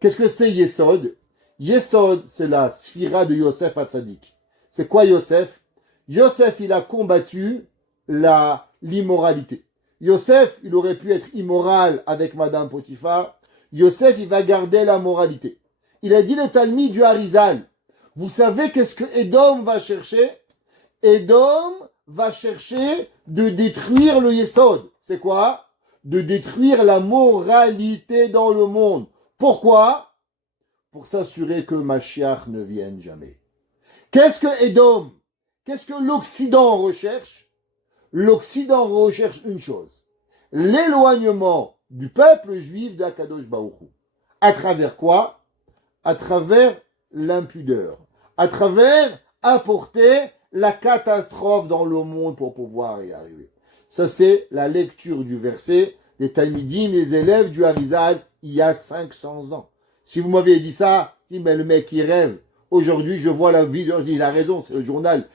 Qu'est-ce que c'est Yesod? Yesod, c'est la sphira de Yosef Hatzadik. C'est quoi Yosef? Yosef, il a combattu l'immoralité. Yosef, il aurait pu être immoral avec Madame Potiphar. Yosef, il va garder la moralité. Il a dit le Talmud du Harizal. Vous savez qu'est-ce que Edom va chercher? Edom va chercher de détruire le Yesod. C'est quoi? De détruire la moralité dans le monde. Pourquoi? Pour s'assurer que Mashiach ne vienne jamais. Qu'est-ce que Edom? Qu'est-ce que l'Occident recherche? L'Occident recherche une chose. L'éloignement du peuple juif d'Akadosh Baruch Hu. À travers quoi? À travers l'impudeur. À travers apporter la catastrophe dans le monde pour pouvoir y arriver. Ça, c'est la lecture du verset des Talmidim, les élèves du Harizal, il y a 500 ans. Si vous m'aviez dit ça, je dis, mais le mec, il rêve. Aujourd'hui, je vois la vie, je dis, il a raison, c'est le journal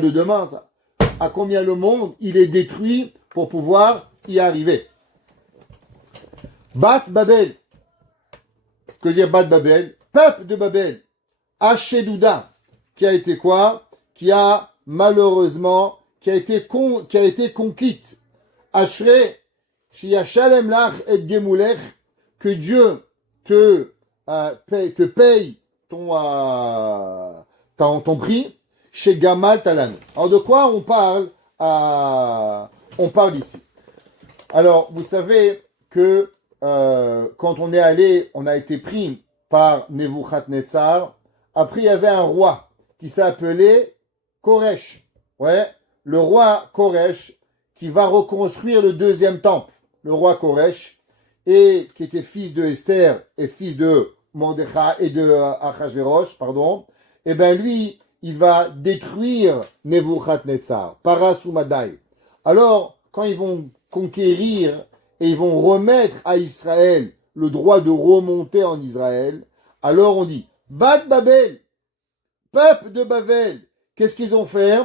de demain, ça. À combien le monde, il est détruit pour pouvoir y arriver. Bat Babel. Que dire Bat Babel? Peuple de Babel. Hachedouda. Qui a été quoi? Qui a malheureusement, qui a été conquite. Ashrei, Shiachalem lach et Gemulech, que Dieu te paye ton prix chez Gamal Talan. Alors de quoi on parle ici? Alors vous savez que quand on est allé, on a été pris par Nebuchadnezzar. Après il y avait un roi qui s'appelait Koresh. Ouais, le roi Koresh qui va reconstruire le 2e temple. Le roi Koresh, et qui était fils de Esther et fils de Mordechai et de Achashverosh, pardon, et ben lui, il va détruire Nebuchadnezzar, Parasumadai. Alors, quand ils vont conquérir et ils vont remettre à Israël le droit de remonter en Israël, alors on dit, Bat Babel, peuple de Babel, qu'est-ce qu'ils ont fait?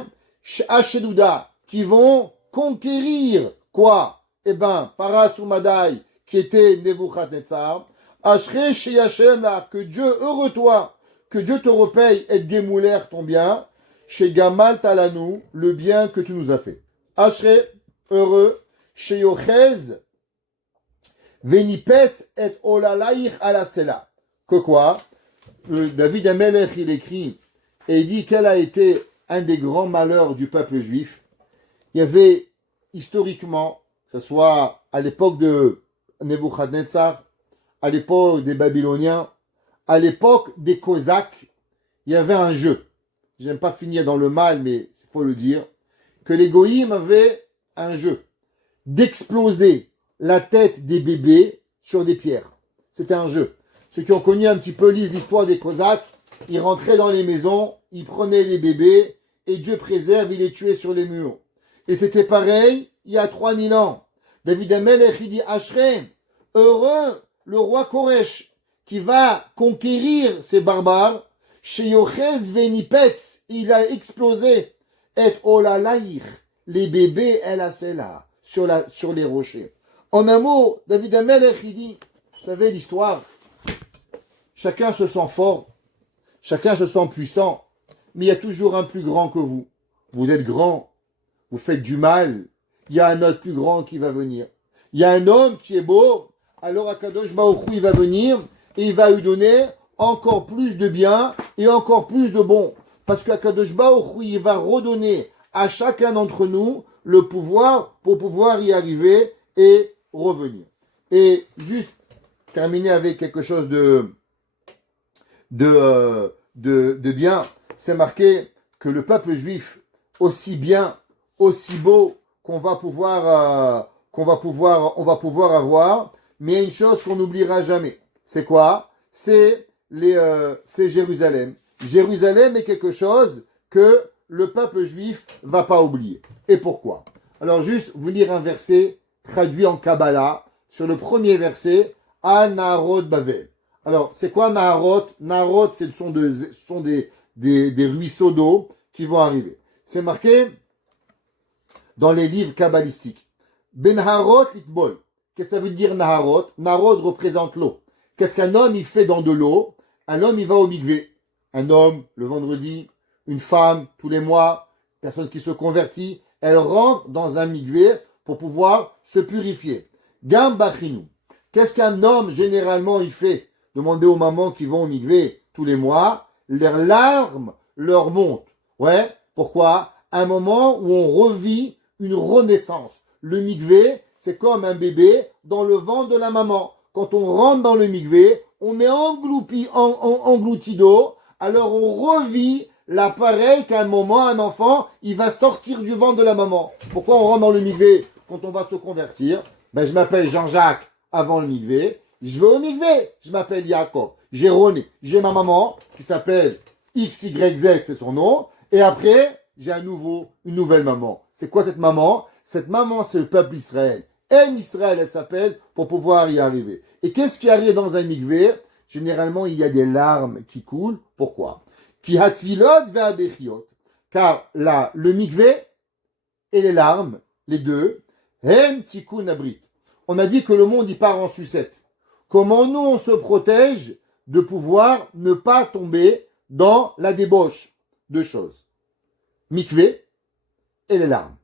Hachedouda, qui vont conquérir quoi? Eh ben, Parasumadai, qui était Nebuchadnezzar, Ashrei Sheyashem là, que Dieu, heureux toi, que Dieu te repaye et Gemouler ton bien, chez Gamal Talanou, le bien que tu nous as fait. Ashrei, heureux, chez Yochez, Venipet et Olalaïch Alasela. Que quoi? David Amelech, il écrit, et il dit quel a été un des grands malheurs du peuple juif. Il y avait, historiquement, que ce soit à l'époque de Nebuchadnezzar, à l'époque des Babyloniens, à l'époque des Cosaques, il y avait un jeu. J'aime pas finir dans le mal, mais il faut le dire, que les Goïms avaient un jeu d'exploser la tête des bébés sur des pierres. C'était un jeu. Ceux qui ont connu un petit peu l'histoire des Cosaques, ils rentraient dans les maisons, ils prenaient les bébés, et Dieu préserve, il les tuait sur les murs. Et c'était pareil il y a 3000 ans. David Amelech, il dit Ashrei, heureux le roi Koresh, qui va conquérir ces barbares, chez Yochez Venipetz, il a explosé, et Olalaïr, les bébés El Asela, sur les rochers. En un mot, David Amelech, il dit, vous savez l'histoire, chacun se sent fort, chacun se sent puissant, mais il y a toujours un plus grand que vous. Vous êtes grand, vous faites du mal, il y a un autre plus grand qui va venir. Il y a un homme qui est beau, alors Akadosh Baruch Hu, il va venir et il va lui donner encore plus de bien et encore plus de bon. Parce qu'Akadosh Baruch Hu, il va redonner à chacun d'entre nous le pouvoir pour pouvoir y arriver et revenir. Et juste terminer avec quelque chose de bien, c'est marqué que le peuple juif, aussi bien, aussi beau qu'on va pouvoir on va pouvoir avoir, mais il y a une chose qu'on n'oubliera jamais. C'est quoi? C'est Jérusalem. Jérusalem est quelque chose que le peuple juif va pas oublier. Et pourquoi? Alors juste vous lire un verset traduit en Kabbalah sur le premier verset, à Naharot Bavel. Alors c'est quoi Naharot? Naharot, ce sont des ruisseaux d'eau qui vont arriver. C'est marqué dans les livres kabbalistiques. Benharot litbol. Qu'est-ce que ça veut dire Naharot? Naharot représente l'eau. Qu'est-ce qu'un homme il fait dans de l'eau? Un homme il va au mikvé. Un homme le vendredi, une femme tous les mois, personne qui se convertit, elle rentre dans un mikvé pour pouvoir se purifier. Gam bachinu. Qu'est-ce qu'un homme généralement il fait? Demandez aux mamans qui vont au mikvé tous les mois, leurs larmes leur montent. Ouais, pourquoi? Un moment où on revit une renaissance. Le mikvé, c'est comme un bébé dans le ventre de la maman. Quand on rentre dans le mikvé, on est englouti d'eau, alors on revit l'appareil qu'à un moment, un enfant, il va sortir du ventre de la maman. Pourquoi on rentre dans le mikvé quand on va se convertir? Je m'appelle Jean-Jacques avant le mikvé, je vais au mikvé, je m'appelle Yaakov, j'ai René, j'ai ma maman qui s'appelle XYZ, c'est son nom, et après, j'ai une nouvelle maman. C'est quoi cette maman? Cette maman, c'est le peuple Israël. M Israël, elle s'appelle, pour pouvoir y arriver. Et qu'est-ce qui arrive dans un mikvé? Généralement, il y a des larmes qui coulent. Pourquoi? Ki hatvilot ve'abechiot. Car là, le mikvé et les larmes, les deux, hem tikkun abrit. On a dit que le monde y part en sucette. Comment nous, on se protège de pouvoir ne pas tomber dans la débauche? Deux choses. Mikvé et les larmes.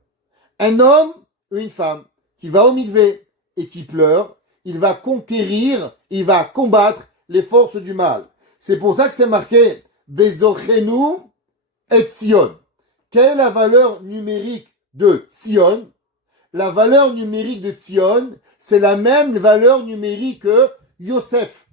Un homme ou une femme qui va au mikvé et qui pleure, il va conquérir, il va combattre les forces du mal. C'est pour ça que c'est marqué Bezochenu et Tzion. Quelle est la valeur numérique de Tzion? La valeur numérique de Tzion, c'est la même valeur numérique que Yosef.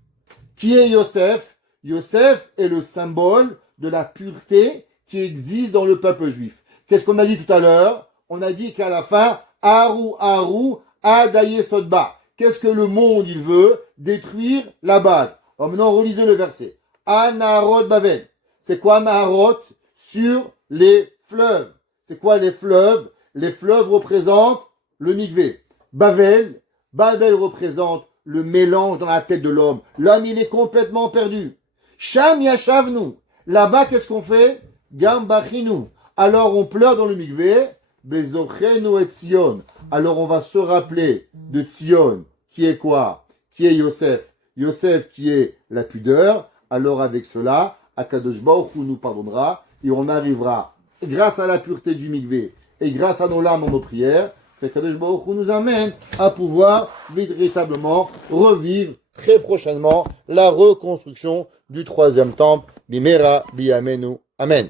Qui est Yosef? Yosef est le symbole de la pureté qui existe dans le peuple juif. Qu'est-ce qu'on a dit tout à l'heure? On a dit qu'à la fin, Haru, Adaye Sodba. Qu'est-ce que le monde, il veut? Détruire la base. Alors maintenant, relisez le verset. Naharot Bavel. C'est quoi Naharot? Sur les fleuves. C'est quoi les fleuves? Les fleuves représentent le mikvé. Babel représente le mélange dans la tête de l'homme. L'homme, il est complètement perdu. Sham Yashavnu. Là-bas, qu'est-ce qu'on fait? Gam Bachinu. Alors on pleure dans le mikvé. Bezochenu et Tzion. Alors on va se rappeler de Tzion, qui est quoi? Qui est Yosef? Yosef qui est la pudeur. Alors avec cela, Akadosh Baruch Hu nous pardonnera et on arrivera, grâce à la pureté du mikvé et grâce à nos larmes dans nos prières, qu'Akadosh Baruch Hu nous amène à pouvoir véritablement revivre très prochainement la reconstruction du troisième temple. Bimera, Biyamenu. Amen.